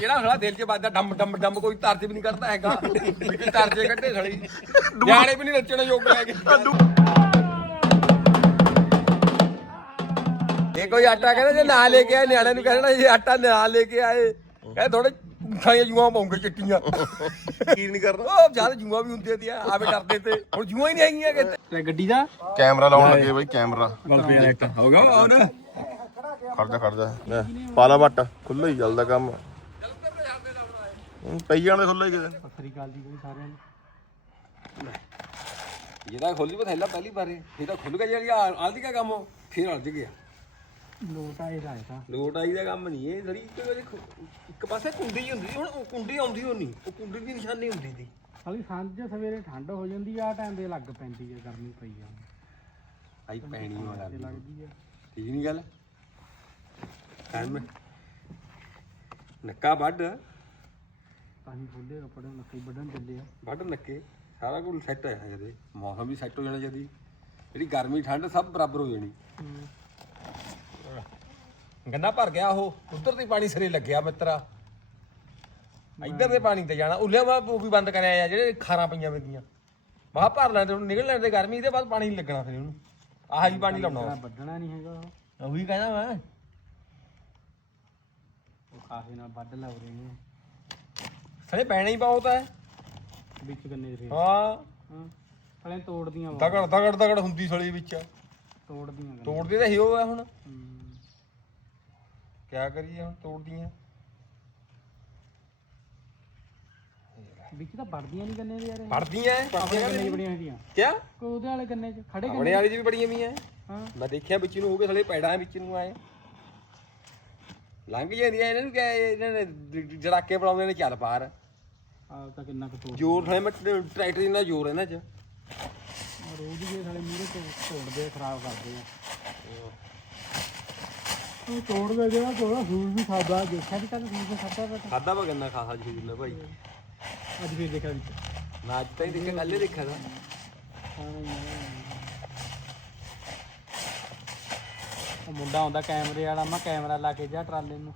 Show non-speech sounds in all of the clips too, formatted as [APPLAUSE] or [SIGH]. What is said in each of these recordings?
ਕਿਹੜਾ ਹਲਾ ਦਿਲ 'ਚ ਵੱਜਦਾ? ਡੰਮ ਡੰਮ ਡੰਮ ਕੋਈ ਤਰਜ ਵੀ ਨਹੀਂ ਕਰਦਾ ਹੈਗਾ। ਵਿੱਚ ਤਰਜੇ ਕੱਢੇ ਸੜੀ ਨਿਆਣੇ ਵੀ ਨਹੀਂ ਨੱਚਣ ਯੋਗ ਹੈਗੇ ਇਹ ਕੋਈ ਆਟਾ ਕਹਿੰਦਾ ਜੇ ਨਾ ਲੈ ਕੇ ਆਏ ਨਿਆਣਿਆਂ ਨੂੰ ਕਹਿਣਾ ਜੇ ਆਟਾ ਨਾ ਲੈ ਕੇ ਆਏ ਕਹਿੰਦੇ ਥੋੜੇ ਖਾਈਆਂ ਜੂਆਂ ਪਾਉਂਗੇ ਚਿੱਟੀਆਂ। ਕੀ ਨਹੀਂ ਕਰਦਾ ਉਹ ਜਦ ਜੂਆਂ ਵੀ ਹੁੰਦੀਆਂ ਤੀਆਂ ਆਵੇ ਡਰਦੇ ਤੇ। ਹੁਣ ਜੂਆਂ ਹੀ ਨਹੀਂ ਹੈਗੀਆਂ ਕਿਤੇ। ਤੇ ਗੱਡੀ ਦਾ? ਕੈਮਰਾ ਲਾਉਣ ਲੱਗੇ ਬਈ ਕੈਮਰਾ। ਬਲ ਪਿਆ ਇੱਕ ਹੋ ਗਿਆ ਖੜਦਾ ਖੜਦਾ ਲੈ ਪਾਲਾ ਬੱਟ ਖੁੱਲਾ ਹੀ ਚੱਲਦਾ ਕੰਮ। ਪਈ ਜਾਣੇ ਖੁੱਲਾ ਹੀ ਕਿਤੇ ਸਤਿ ਗੱਲ ਦੀ ਕੋਈ ਸਾਰਿਆਂ ਨੂੰ ਜਿਹਦਾ ਖੋਲੀ ਬਥੈਲਾ ਪਹਿਲੀ ਵਾਰੇ। ਇਹ ਤਾਂ ਖੁੱਲ ਗਿਆ ਜਿਹੜੀ ਆਲਦੀ ਕਾ ਕੰਮ ਫੇਰ ਅਲਝ ਗਿਆ। ਲੋਟ ਆਏ ਦਾ ਇਹਦਾ ਲੋਟ ਆਈ ਦਾ ਕੰਮ ਨਹੀਂ ਇਹ ਸਰੀ ਇੱਕ ਵਾਰੀ ਖੁ- ਇੱਕ ਪਾਸੇ ਕੁੰਡੀ ਹੀ ਹੁੰਦੀ ਸੀ ਹੁਣ ਉਹ ਕੁੰਡੀ ਆਉਂਦੀ ਹੋ ਨਹੀਂ ਉਹ ਕੁੰਡੀ ਦੀ ਨਿਸ਼ਾਨੀ ਹੁੰਦੀ ਸੀ। ਹਾਲੀ ਸਾਂਝ ਸਵੇਰੇ ਠੰਡ ਹੋ ਜਾਂਦੀ ਆ ਟਾਈਮ ਦੇ ਲੱਗ ਪੈਂਦੀ ਹੈ ਗਰਮੀ ਪਈ ਆ। ਆਈ ਪੈਣੀ ਤੇ ਲੱਗਦੀ ਆ। ਠੀਕ ਨਹੀਂ ਗੱਲ? ਟਾਈਮ ਨੱਕਾ ਵੱਢ। ਤਾਂ ਹੀ ਖੋਲੇ ਕੱਪੜੇ ਨੱਕੀ ਵੱਢਣ ਚੱਲੇ ਆ। ਵੱਢ ਨੱਕੇ ਸਾਰਾ ਕੁਝ ਸੈੱਟ ਹੈ ਜਦੇ ਮੌਸਮ ਵੀ ਸੈੱਟ ਹੋ ਜਾਣਾ ਜਦੀ। ਜਿਹੜੀ ਗਰਮੀ ਠੰਡ ਸਭ ਬਰਾਬਰ ਹੋ ਜਾਣੀ। ਗੰਨਾ ਭਰ ਗਿਆ ਉਹ ਉਧਰ ਤੇ ਪਾਣੀ ਸਿਰੇ ਲੱਗਿਆ ਮਿੱਤਰਾ। ਇੱਧਰ ਦੇ ਪਾਣੀ ਤੇ ਜਾਣਾ। ਉੱਲੇ ਵਾ ਉਹ ਵੀ ਬੰਦ ਕਰਿਆ ਆ ਜਿਹੜੇ ਖਾਰਾਂ ਪਈਆਂ ਵੇਦੀਆਂ ਮਾ ਭਰ ਲੈਂਦੇ ਹੁਣ ਨਿਕਲ ਲੈਂਦੇ ਗਰਮੀ ਇਹਦੇ ਬਾਅਦ ਪਾਣੀ ਨਹੀਂ ਲੱਗਣਾ ਫਿਰ ਉਹਨੂੰ। ਆਹ ਹੀ ਪਾਣੀ ਲਾਉਣਾ ਵੱਢਣਾ ਨਹੀਂ ਹੈਗਾ ਉਹ। ਕਹਿੰਦਾ ਮੈਂ। ਉਹ ਕਾਹੇ ਨਾਲ ਵੱਢ ਲਾ ਰਹੇ ਨੇ ਸਣੇ ਪੈਣਾ ਹੀ ਬਹੁਤ ਹੈ ਵਿੱਚ ਗੰਨੇ ਦੇ ਫੇਰ। ਹਾਂ। ਹਾਂ। ਹਲੇ ਤੋੜਦੀਆਂ ਵਾ ਦਗੜ ਦਗੜ ਦਗੜ ਹੁੰਦੀ ਸਲੀ ਵਿੱਚ। ਤੋੜਦੀਆਂ ਗੰਨੇ। ਤੋੜਦੇ ਤਾਂ ਹੀ ਉਹ ਹੈ ਹੁਣ। ਹੂੰ। ਕਿਆ ਕਰੀਏ ਹੁਣ ਤੋੜਦੀਆਂ। ਵਿੱਚ ਤਾਂ ਵੱਢਦੀਆਂ ਨਹੀਂ ਗੰਨੇ ਦੇ ਯਾਰ ਇਹ। ਪੜਦੀਆਂ ਆਪਣੇ ਗੰਨੇ ਦੀ ਬੜੀਆਂ ਹੈਗੀਆਂ ਕਿਆ? ਉਹਦੇ ਵਾਲੇ ਗੰਨੇ 'ਚ ਖੜੇ ਆਪਣੇ ਗੰਨੇ ਵਾਲੀ ਜੀ ਵੀ ਬੜੀਆਂ ਵੀ ਐ। ਹਾਂ। ਮੈਂ ਦੇਖਿਆ ਵਿੱਚ ਨੂੰ ਹੋ ਗਏ ਥਲੇ ਪੈੜਾਂ ਵਿੱਚ ਨੂੰ ਆਏ ਲੰਘ ਜਾਂਦੀਆਂ ਇਹਨਾਂ ਨੂੰ ਕਿਆ ਇਹ- ਇਹਨਾਂ ਨੇ ਜ- ਜੜਾਕੇ ਬਣਾਉਂਦੇ ਨੇ ਚੱਲ ਪਾਰ ਤਾਂ ਕਿੰਨਾ ਜ਼ੋਰ ਥਲੇ ਮੈਂ ਟਰੈਕਟਰ ਇੰਨਾ ਜ਼ੋਰ ਇਹਨਾਂ 'ਚ ਰੋਜ਼ ਦੇ ਸਾਲੇ ਮੂਰੇ ਤੋਂ ਤੋੜਦੇ ਆ, ਖਰਾਬ ਕਰਦੇ ਆ। ਉਹ ਤੋੜਦੇ ਜਿਹੜਾ ਤੋੜਾ ਸੂਰ ਵੀ ਖਾਦਾ। ਦੇਖਿਆ ਵੀ ਕੱਲ ਸੂਰ ਵੀ ਖਾਦਾ ਬਟ ਖਾਦਾ ਵਾ ਗੰਨਾ ਖਾਸਾ ਜੀ ਜਿੰਨਾ ਭਾਈ। ਅੱਜ ਵੀ ਦੇਖਿਆ ਵਿੱਚ। ਨਾ ਅੱਜ ਤਾਂ ਹੀ ਦੇਖਿਆ ਕੱਲੇ ਦੇਖਿਆ ਦਾ ਉਹ ਮੁੰਡਾ ਆਉਂਦਾ ਕੈਮਰੇ ਵਾਲਾ ਮੈਂ ਕੈਮਰਾ ਲਾ ਕੇ ਜਾ ਟਰਾਲੇ ਨੂੰ।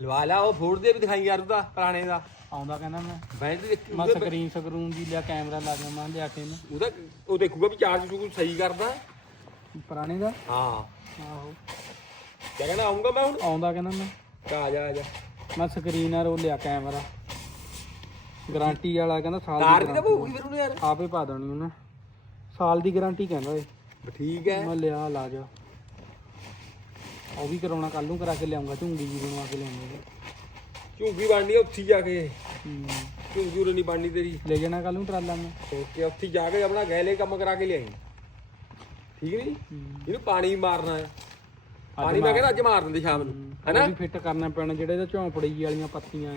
ਲਵਾ ਲਾ ਉਹ ਫੋੜ ਦੇ ਵੀ ਦਿਖਾਈ ਯਾਰ ਉਹਦਾ ਪੁਰਾਣੇ ਦਾ। ਆਉਂਦਾ ਕਹਿੰਦਾ ਮੈਂ। ਦੇਖ ਮੈਂ ਸਕਰੀਨ ਸਕਰੂਨ ਦੀ ਲਿਆ ਕੈਮਰਾ ਲਾ ਕੇ ਮੈਂ ਲਿਆ ਕੇ ਇਹਨੂੰ ਉਹਦਾ ਉਹ ਦੇਖੂਗਾ ਵੀ ਚਾਰਜ ਚੂਰਜ ਸਹੀ ਕਰਦਾ। ਪੁਰਾਣੇ ਦਾ? ਹਾਂ। ਆਹੋ। ਕਿਆ ਕਹਿੰਦਾ ਆਉਂਗਾ ਮੈਂ ਹੁਣ? ਆਉਂਦਾ ਕਹਿੰਦਾ ਮੈਂ। ਆ ਜਾ ਆ ਜਾ। ਮੈਂ ਸਕਰੀਨਰ ਉਹ ਲਿਆ ਕੈਮਰਾ ਗਾਰੰਟੀ ਵਾਲਾ ਕਹਿੰਦਾ ਸਾਲ ਦੀ ਵੀ ਤਾਂ ਭੂਗੀ ਫਿਰ ਉਹਨੇ ਯਾਰ? ਆਪੇ ਪਾ ਦੇਣੀ ਉਹਨੇ। ਸਾਲ ਦੀ ਗਾਰੰਟੀ ਕਹਿੰਦਾ ਏ ਠੀਕ ਹੈ। ਮੈਂ ਲਿਆ ਲਾ ਜਾ। ਉਹ ਵੀ ਕਰਾਉਣਾ ਕੱਲ ਨੂੰ ਕਰਾ ਕੇ ਲਿਆਉਂਗਾ ਝੁੰਗੀ ਜੀ ਬਣਵਾ ਕੇ ਲਿਆਉਂਗਾ ਝੂਗੀ ਬਣਨੀ ਆ ਉੱਥੇ ਜਾ ਕੇ। ਝੂਗੀ ਉਰੇ ਨਹੀਂ ਬਣਨੀ ਤੇਰੀ। ਲੈ ਜਾਣਾ ਕੱਲ ਨੂੰ ਟਰਾਲਾ ਮੈਂ। ਓਕੇ ਉੱਥੇ ਜਾ ਕੇ ਆਪਣਾ ਗੈਲੇ ਕੰਮ ਕਰਾ ਕੇ ਲਿਆਈ। ਠੀਕ ਨਹੀਂ? ਇਹਨੂੰ ਪਾਣੀ ਮਾਰਨਾ ਹੈ। ਪਾਣੀ ਮੈਂ ਕਹਿੰਦਾ ਅੱਜ ਮਾਰ ਦਿੰਦੇ ਸ਼ਾਮ ਨੂੰ। ਉਹ ਵੀ ਫਿੱਟ ਕਰਨਾ ਪੈਣਾ ਜਿਹੜੇ ਇਹਦੇ ਝੌਂਪੜੀ ਵਾਲੀਆਂ ਪੱਤੀਆਂ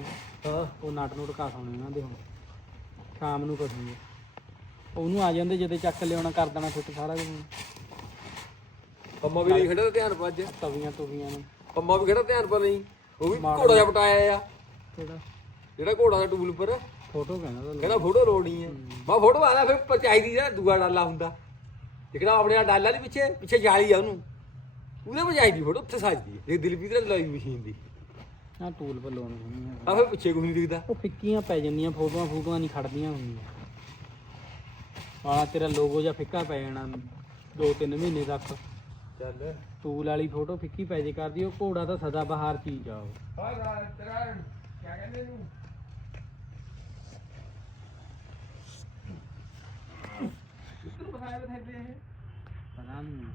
ਹਾਂ ਉਹ ਨਟ ਨੂੰ ਢਕਾ ਸੌਣੇ ਇਹਨਾਂ ਦੇ ਹੁਣ। ਸ਼ਾਮ ਨੂੰ ਕਸੂਗੇ ਉਹਨੂੰ ਆ ਜਾਂਦੇ ਜਦੋਂ ਚੱਕ ਲਿਆਉਣਾ ਕਰ ਦੇਣਾ ਫਿੱਟ ਸਾਰਾ ਕੁਝ ਪੰਮਾ ਵੀ ਨਹੀਂ ਖੜਾ ਧਿਆਨ ਪਾ ਅੱਜ। ਤਵੀਆਂ ਤੁਵੀਆਂ ਨੂੰ। ਪੰਮਾ ਵੀ ਖੜਾ ਧਿਆਨ ਪਾ ਨਹੀਂ। ਉਹ ਵੀ ਘੋੜਾ ਜਿਹਾ ਪਟਾਇਆ ਆ। ਕਿਹੜਾ? ਜਿਹੜਾ ਘੋੜਾ ਦਾ ਟੂਲ ਉੱਪਰ? ਫੋਟੋ ਕਹਿੰਦਾ ਕਹਿੰਦਾ ਫੋਟੋ ਲੋਣੀ ਹੈ ਮੈਂ ਫੋਟੋ ਆਲਾ ਫਿਰ ਪ- ਚਾਹੀਦੀ ਆ ਦੂਆ ਡਾਲਾ ਹੁੰਦਾ। ਜਿਹੜਾ ਆਪਣੇ ਆ ਡਾਲਾ ਦੇ ਪਿੱਛੇ ਪਿੱਛੇ ਜਾਲੀ ਆ ਉਹਨੂੰ। ਉਹਦੇ ਵਿੱਚ ਚਾਹੀਦੀ ਫੋਟੋ ਉੱਥੇ ਸੱਜਦੀ ਹੈ ਇਹ ਦਿਲਪੀਤ ਨੇ ਲਾਈ ਮਸ਼ੀਨ ਦੀ। ਆ ਟੂਲ ਪਰ ਲਾਉਣੀ ਹੋਣੀ ਆ। ਆ ਫਿਰ ਪਿੱਛੇ ਕੋਈ ਨਹੀਂ ਦਿਖਦਾ। ਉਹ ਫਿੱਕੀਆਂ ਪੈ ਜਾਂਦੀਆਂ ਫੋਟੋਆਂ ਫੋਟੋਆਂ ਨਹੀਂ ਖੜਦੀਆਂ ਹੁੰਦੀਆਂ। ਆ ਤੇਰਾ ਲੋਗੋ ਜਾਂ ਫਿੱਕਾ ਪੈ ਜਾਣਾ ਦੋ ਤਿੰਨ ਮਹੀਨੇ ਤੱਕ। ਚੱਲ। ਟੂਲ ਵਾਲੀ ਫੋਟੋ ਫਿੱਕੀ ਪੈ ਜੇ ਕਰਦੀ ਉਹ ਘੋੜਾ ਤਾਂ ਸਦਾ ਬਹਾਰ ਚੀਜ਼ ਆ ਉਹ। ਹਾਂ ਕਹਿੰਦੇ ਇਹਨੂੰ ਕਿੱਥੇ ਬਸਾਇਆ ਬਥੇਰੇ ਇਹ ਪਤਾ ਨਹੀਂ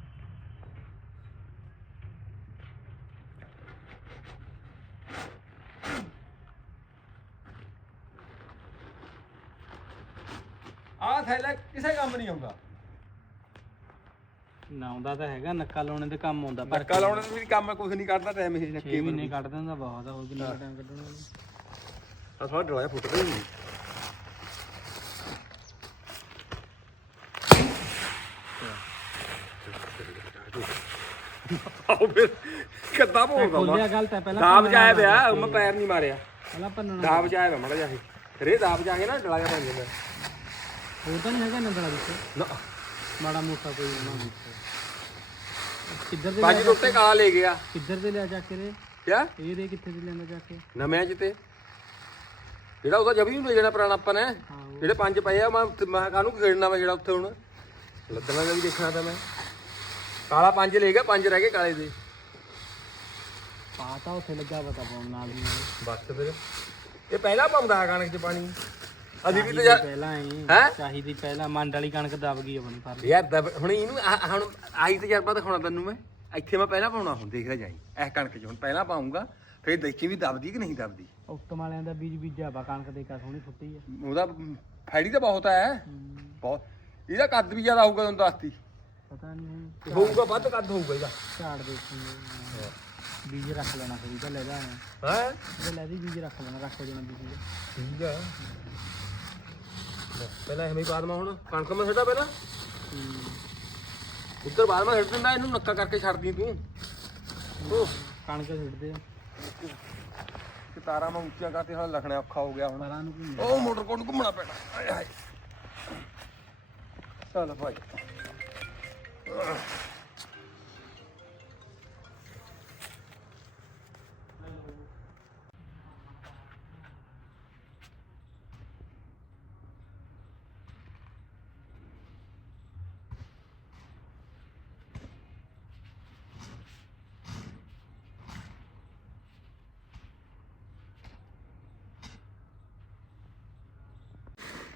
ਆਹ ਥੈਲਾ ਕਿਸੇ ਕੰਮ ਨਹੀਂ ਆਉਂਦਾ? ਨਾ ਆਉਂਦਾ ਤਾਂ ਹੈਗਾ ਨੱਕਾ ਲਾਉਣੇ ਦੇ ਕੰਮ ਆਉਂਦਾ ਪਰ ਧੱਕਾ ਲਾਉਣ ਦਾ ਵੀ ਕੰਮ ਕੁਝ ਨਹੀਂ ਕਰਦਾ ਟਾਈਮ ਇਹ 6 ਨੱਕੇ ਮਹੀਨੇ ਕੱਢ ਦਿੰਦਾ ਬਹੁਤ ਆ ਹੋਰ ਕਿੰਨਾ ਟਾਈਮ ਕੱਢਣਾ। ਆ ਥੋੜਾ ਡਰਾਇਆ ਫੁੱਟ ਗਈ ਆਓ ਫਿਰ ਕਿੱਦਾਂ ਭੋਗਦਾ ਖੋਲਿਆ ਗੱਲ ਤਾਂ ਪਹਿਲਾਂ ਦਾਬ ਜਾਇਆ ਪਿਆ ਮੈਂ ਪੈਰ ਨਹੀਂ ਮਾਰਿਆ। ਪਹਿਲਾਂ ਭੰਨਣਾ ਦਾਬ ਜਾਇਆ ਮੜਾ ਜਾ ਕੇ ਰੇ ਦਾਬ ਜਾ ਕੇ ਨਾ ਡਲਾ ਜਾ ਜਾਂਦਾ। ਹੋਰ ਤਾਂ ਨਹੀਂ ਹੈਗਾ ਨੰਦਲਾ ਵਿੱਚ? ਨਾ। ਮਾੜਾ ਮੋਟਾ ਕੋਈ ਨਾ ਵਿੱਚ ਕਿੱਧਰ ਦੇ ਬਾਜੀ ਦੇ ਉੱਤੇ ਕਾਲਾ ਲੈ ਗਿਆ। ਕਿੱਧਰ ਦੇ ਲਿਆ ਜਾ ਕੇ ਰੇ? ਕਿਆ? ਇਹ ਦੇ ਕਿੱਥੇ ਦੇ ਲਿਆਂਦਾ ਜਾ ਕੇ? ਨਵੇਂ ਚ ਤੇ। ਜਿਹੜਾ ਉਹਦਾ ਜਬੀ ਨੂੰ ਲੈ ਜਾਣਾ ਪੁਰਾਣਾ ਆਪਾਂ ਨੇ ਜਿਹੜੇ ਪੰਜ ਪਏ ਆ ਮੈਂ ਮੈਂ ਕਾਹਨੂੰ ਖੇਡਣਾ ਮੈਂ ਜਿਹੜਾ ਉੱਥੇ ਹੁਣ? ਲੱਦਣਾ ਦਾ ਵੀ ਦੇਖਣਾ ਤਾਂ ਮੈਂ। ਕਾਲਾ ਪੰਜ ਲੈ ਗਿਆ ਪੰਜ ਰਹਿ ਗਏ ਕਾਲੇ ਦੇ। ਪਾਤਾ ਉੱਥੇ ਲੱਗਾ ਪਤਾ ਪਾਉਣ ਨਾਲ ਦੀ ਨਾਲ। ਬਸ ਫਿਰ। ਇਹ ਪਹਿਲਾਂ ਪਾਉਂਦਾ ਕਣਕ 'ਚ ਪਾਣੀ। ਅਸੀਂ ਵੀ ਚਾਹੀਦੀ ਤਾਂ ਯਾਰ ਪਹਿਲਾਂ ਹੀ। ਹੈਂ? ਚਾਹੀਦੀ ਪਹਿਲਾਂ ਮੰਡ ਵਾਲੀ ਕਣਕ ਦਬ ਗਈ ਆਪਣੀ ਫਰ ਯਾਰ ਦਬ- ਹੁਣ ਇਹਨੂੰ ਆਹ- ਹੁਣ ਆਹੀ ਤਜਰਬਾ ਦਿਖਾਉਣਾ ਤੈਨੂੰ ਮੈਂ। ਇੱਥੇ ਮੈਂ ਪਹਿਲਾਂ ਪਾਉਣਾ ਹੁਣ ਦੇਖਦਾ ਜਾਈ। ਇਸ ਕਣਕ 'ਚ ਹੁਣ ਪਹਿਲਾਂ ਪਾਉਂਗਾ ਫਿਰ ਦੇਖੀ ਵੀ ਦਬਦੀ ਕਿ ਨਹੀਂ ਦਬਦੀ। ਉਕਤਮ ਵਾਲਿਆਂ ਦਾ ਬੀਜ ਬੀਜਿਆ ਵਾ ਕਣਕ ਦੇ ਕਾ ਸੋਹਣੀ ਫੁੱਟੀ ਆ। ਉਹਦਾ ਫਾਇਦੀ ਤਾਂ ਬਹੁਤ ਹੈ। ਬਹੁਤ। ਇਹਦਾ ਕੱਦ ਵੀ ਜ਼ਿਆਦਾ ਹੋਊਗਾ ਤੁਹਾਨੂੰ ਦੱਸਤੀ। ਪਤਾ ਨਹੀਂ ਹੁਣ ਹੋਊਗਾ ਵੱਧ ਕੱਦ ਹੋਊਗਾ ਇਹਦਾ। ਝਾੜ ਦੇਖੂਗੇ ਬੀਜ ਰੱਖ ਲੈਣਾ ਫਿਰ ਇਹਦਾ ਲੈ ਜਾਣਾ ਹੈ? ਇਹਦਾ ਲੈ ਦੀ ਬੀਜ ਰੱਖ ਲੈਣਾ ਰੱਖ ਦੇਣਾ ਬੀਜ। ਠੀਕ ਆ। ਪਹਿਲਾਂ ਐਵੇਂ ਹੀ ਬਾਦਮਾ ਹੁਣ ਕਣਕ ਮੈਂ ਛੱਡਾ ਪਹਿਲਾਂ? ਉੱਧਰ ਬਾਦਮਾ ਛੱਡ ਦਿੰਦਾ ਇਹਨੂੰ ਨੱਕਾ ਕਰਕੇ ਛੱਡਦੀ ਤੂੰ। ਉਹ ਕਣਕ ਛਿੜਦੇ ਆ। ਕਿ ਤਾਰਾਂ ਮੈਂ ਉੱਚੀਆਂ ਕਰਤੇ ਹੁਣ ਲਖਣਾ ਔਖਾ ਹੋ ਗਿਆ ਹੁਣ। ਉਹ ਮੋਟਰ ਕੋਲ ਨੂੰ ਘੁੰਮਣਾ ਪੈਣਾ। ਆਏ ਹਾਏ। ਚੱਲ ਭਾਈ।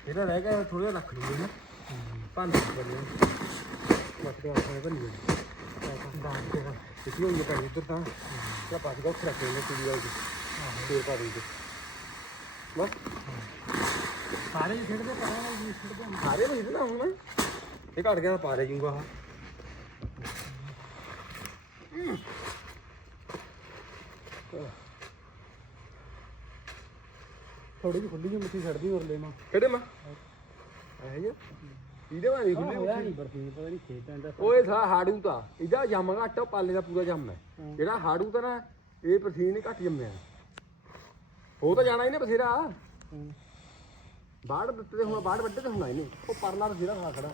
ਇਹਦਾ ਰਹਿ ਗਿਆ ਥੋੜਾ ਰੱਖ ਲੂਗੇ ਨਾ। ਪੰਜ ਬਣੇ ਮੱਤੇ ਆਖੇ ਬਣੀ ਬਾਹਰ ਕੇ ਕਿਉਂ ਇਹ ਪਾਣੀ ਉੱਧਰ ਤਾਂ। ਕਿਆ ਪਾਸ ਗਾ ਉੱਥੇ ਰੱਖੇ ਨੇ ਕੁੜੀ ਆਉਗੀ ਫੇਰ ਪਾ ਦੇਂਗੇ ਬਸ। ਸਾਰੇ ਛਿੜਦੇ ਪਰਾਂ ਨਾਲ ਵੀ ਆ। ਸਾਰੇ ਨਹੀਂ ਨਾ ਹੁਣ। ਇਹ ਘੜ ਗਿਆ ਤਾਂ ਪਾ ਲੈ ਜੂਗਾ ਆਹ। ਥੋੜੀ ਜਿਹੀ ਖੁੱਲੀ ਜਿਹੀ ਮਿੱਟੀ ਛੱਡਦੀ ਹੋਰ ਲੈ ਮਾ। ਕਿਹੜੇ ਮਾ? ਇਹ ਜੀ ਇਹਦੇ ਵਾਲੀ ਖੁੱਲੀ ਹੋਇਆ ਨਹੀਂ ਬਰਫੀ ਪਤਾ ਨਹੀਂ ਖੇਤਾਂ ਦਾ ਓਏ ਥਾ ਹਾੜੂ ਤਾਂ। ਇਹਦਾ ਜੰਮ ਘੱਟ ਆ, ਪਾਲੇ ਦਾ ਪੂਰਾ ਜੰਮ ਹੈ। ਜਿਹੜਾ ਹਾੜੂ ਤਾਂ ਨਾ ਇਹ ਪਸੀਨ ਹੀ ਘੱਟ ਜੰਮਿਆ। ਉਹ ਤਾਂ ਜਾਣਾ ਹੀ ਨੇ ਬਥੇਰਾ ਬਾੜ ਦਿੱਤੇ ਤੇ ਹੁਣ ਬਾੜ ਵੱਡੇ ਤੇ ਹੁਣ ਆਈ ਨੇ। ਉਹ ਪਰਲਾ ਬਥੇਰਾ ਖਾ ਖੜਾ।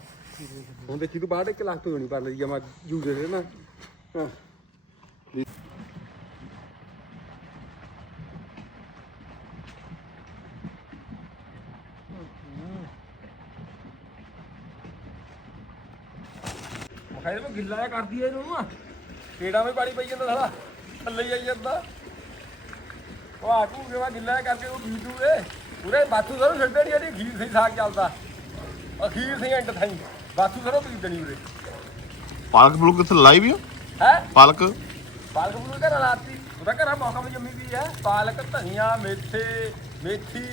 ਹੁਣ ਦੇਖੀ ਤੂੰ ਬਾੜ ਇੱਕ ਲੱਖ ਤੋਂ ਹੋਣੀ ਪਰਲੇ ਦੀ ਜਮਾ ਜੂਦੇ ਦੇ ਨਾ। ਹਾਂ ਮਖਾਇਲ ਮੈਂ ਗਿੱਲਾ ਜਿਹਾ ਕਰਦੀ ਐ ਇਹਨੂੰ ਪੇੜਾਂ ਵਿੱਚ ਪਾਣੀ ਪਈ ਜਾਂਦਾ ਸਾਲਾ ਥੱਲੇ ਹੀ ਆਈ ਜਾਂਦਾ। ਉਹ ਆਟੂ ਕੇ ਵਾ ਗਿੱਲਾ ਜਿਹਾ ਕਰਕੇ ਉਹ ਬੀਜੂ ਏ ਪੂਰੇ ਬਾਥੂ ਸਰੋਂ ਛੱਡਦੇ ਨਹੀਂ ਇਹਦੀ ਖੀਰ ਸਹੀ ਸਾਗ ਚੱਲਦਾ। ਅਖੀਰ ਸਹੀ ਐਂਡ ਥਾਈ। ਬਾਥੂ ਸਰੋਂ ਬੀਜ ਦੇਣੀ ਉਰੇ। ਪਾਲਕ ਬਲੂ ਕਿੱਥੇ ਲਾਈ ਵੀ? ਹੈ? ਪਾਲਕ? ਪਾਲਕ ਬੂਲ ਘਰ ਲਾਤੀ। ਉਹਦਾ ਘਰ ਮੌਕਾ ਵੀ ਜੰਮੀ ਵੀ ਹੈ ਪਾਲਕ ਧਨੀਆ ਮੇਥੇ ਮੇਥੀ।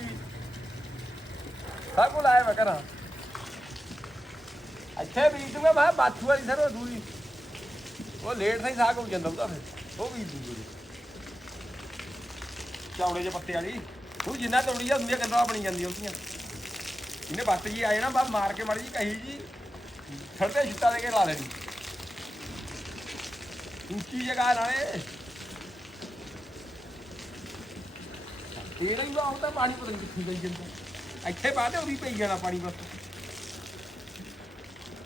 ਸਭ ਕੁਝ ਲਾਇਆ ਮੈਂ ਘਰਾਂ। ਇੱਥੇ ਬੀਜ ਦੂੰਗਾ, ਮੈਂ ਬਾਥੂ ਵਾਲੀ ਸਰੋਂ ਦੂਈ ਉਹ ਲੇਟ ਸਹੀ ਸਾਗ ਹੋ ਜਾਂਦਾ ਉਹਦਾ ਫਿਰ। ਉਹ ਬੀਜ ਦੂੰਗਾ ਚੌੜੇ ਜਿਹੇ ਪੱਤੇ ਵਾਲੀ। ਉਹ ਜਿੰਨਾ ਤੌੜੀ ਆ ਹੁੰਦੀਆਂ ਗੰਦਾ ਬਣੀ ਜਾਂਦੀ ਉਹਦੀਆਂ ਇਹਨੇ ਬੱਤ ਜੀ, ਆਏ ਨਾ, ਬਸ ਮਾਰ ਕੇ ਮੜ ਜੀ ਕਹੀ ਜੀ। ਛੜਦੇ ਛਿੱਟਾ ਦੇ ਕੇ ਲਾ ਲੈਣੀ। ਉੱਚੀ ਜਗ੍ਹਾ ਨਾਲੇ। ਇਹ ਨਹੀਂ ਉਹ ਪਾਣੀ ਪਤਾ ਨਹੀਂ ਕਿੱਥੇ ਗਈ ਜਾਂਦਾ। ਇੱਥੇ ਬਾਅਦ ਉਹਦੀ ਪਈ ਜਾਣਾ ਪਾਣੀ ਬਸ।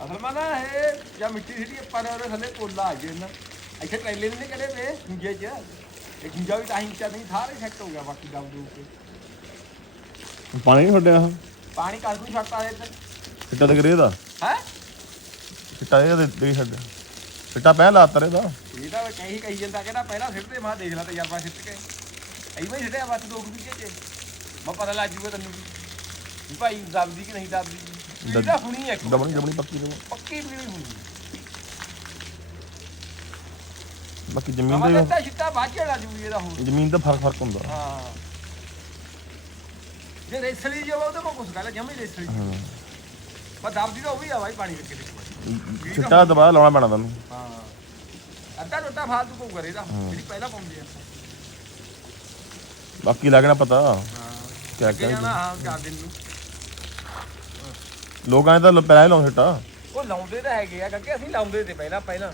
ਅਸਲ ਮਾ ਨਾ ਇਹ ਜਾਂ ਮਿੱਟੀ ਸਿੱਟੀ ਨੇ ਉਹਦੇ ਥੱਲੇ ਕੋਲਾ ਆ ਜੇ ਨਾ ਇੱਥੇ ਟ੍ਰੇਲੇ ਨਹੀਂ ਕਰੇ ਵੇ ਗੁੰਜੇ ਚ। ਇਹ ਗੁੰਜਾ ਵੀ ਤਾਂ ਹੀ ਚਾ ਨਹੀਂ ਸਾਰੇ ਸੈੱਟ ਹੋ ਗਿਆ ਬਾਕੀ ਦਮ ਦੂ ਕੇ। ਪਾਣੀ ਨਹੀਂ ਛੱਡਿਆ ਆਹ ਪਾਣੀ ਕੱਲ ਨੂੰ ਛੱਟਾ ਦੇ ਤੇ। ਚਿੱਟਾ ਤੇ ਗਰੇ ਦਾ ਹੈ? ਚਿੱਟਾ ਇਹ ਦੇ ਦੇ ਛੱਡਿਆ ਚਿੱਟਾ ਪਹਿਲਾਂ ਲਾਤਾ ਰੇ ਦਾ ਇਹ ਤਾਂ ਕਹੀ ਕਹੀ ਜਾਂਦਾ ਕਹਿੰਦਾ ਪਹਿਲਾਂ ਸਿੱਟਦੇ ਮੈਂ ਦੇਖ ਲਾ ਤਜਰਬਾ ਸਿੱਟ ਕੇ। ਐਵੇਂ ਹੀ ਸਿੱਟਿਆ ਬਸ ਦੋ ਕੁ ਵਿਕੇ ਚ। ਮੈਂ ਪਤਾ ਲੱਗ ਜੂਗਾ ਤੈਨੂੰ ਵੀ। ਵੀ ਭਾਈ ਦਬਦੀ ਕਿ ਨਹੀਂ ਦਬਦੀ? ਇਹਦਾ ਹੁਣੀ ਇੱਕ ਦਬਣੀ ਦਬਣੀ ਪੱਕੀ ਦੇ ਪੱਕੀ ਵੀ ਨਹੀਂ ਹੁੰਦੀ ਬਾਕੀ ਜ਼ਮੀਨ ਦੇ ਦਿੱਤਾ ਛਿੱਟਾ ਬਾਅਦ ਚ ਲਾ ਜੂਗੀ ਇਹਦਾ ਹੋਰ ਜ਼ਮੀਨ ਦਾ ਫ਼ਰਕ ਫ਼ਰਕ ਹੁੰਦਾ। ਹਾਂ। ਜੇ ਰੇਸਲੀ ਜੋ ਉਹਦੇ ਕੋ ਕੁਛ ਗੱਲ ਜਮੀ ਰੇਸਲੀ ਹਾਂ। ਪਰ ਦਬਦੀ ਤਾਂ ਉਹ ਵੀ ਆ ਭਾਈ ਪਾਣੀ ਕਰਕੇ ਦੇਖੋ ਚਿੱਟਾ ਦੁਬਾਰਾ ਲਾਉਣਾ ਪੈਣਾ ਤੁਹਾਨੂੰ। ਹਾਂ। ਅੱਧਾ ਟੋਟਾ ਫਾਲਤੂ ਕੋ ਕਰੇ ਦਾ ਜਿਹੜੀ ਪਹਿਲਾਂ ਪਾਉਂਦੇ ਆ। ਬਾਕੀ ਲੱਗਣਾ ਪਤਾ। ਹਾਂ। ਕਿਆ ਜਾਣਾ ਹਾਂ ਚਾਰ ਦਿਨ ਨੂੰ। ਲੋਕਾਂ ਨੇ ਤਾਂ ਪਹਿਲਾਂ ਹੀ ਲਾਉਣਾ ਚਿੱਟਾ ਉਹ ਲਾਉਂਦੇ ਤਾਂ ਹੈਗੇ ਆ ਕਿਉਂਕਿ ਅਸੀਂ ਲਾਉਂਦੇ ਤੇ ਪਹਿਲਾਂ ਪਹਿਲਾਂ।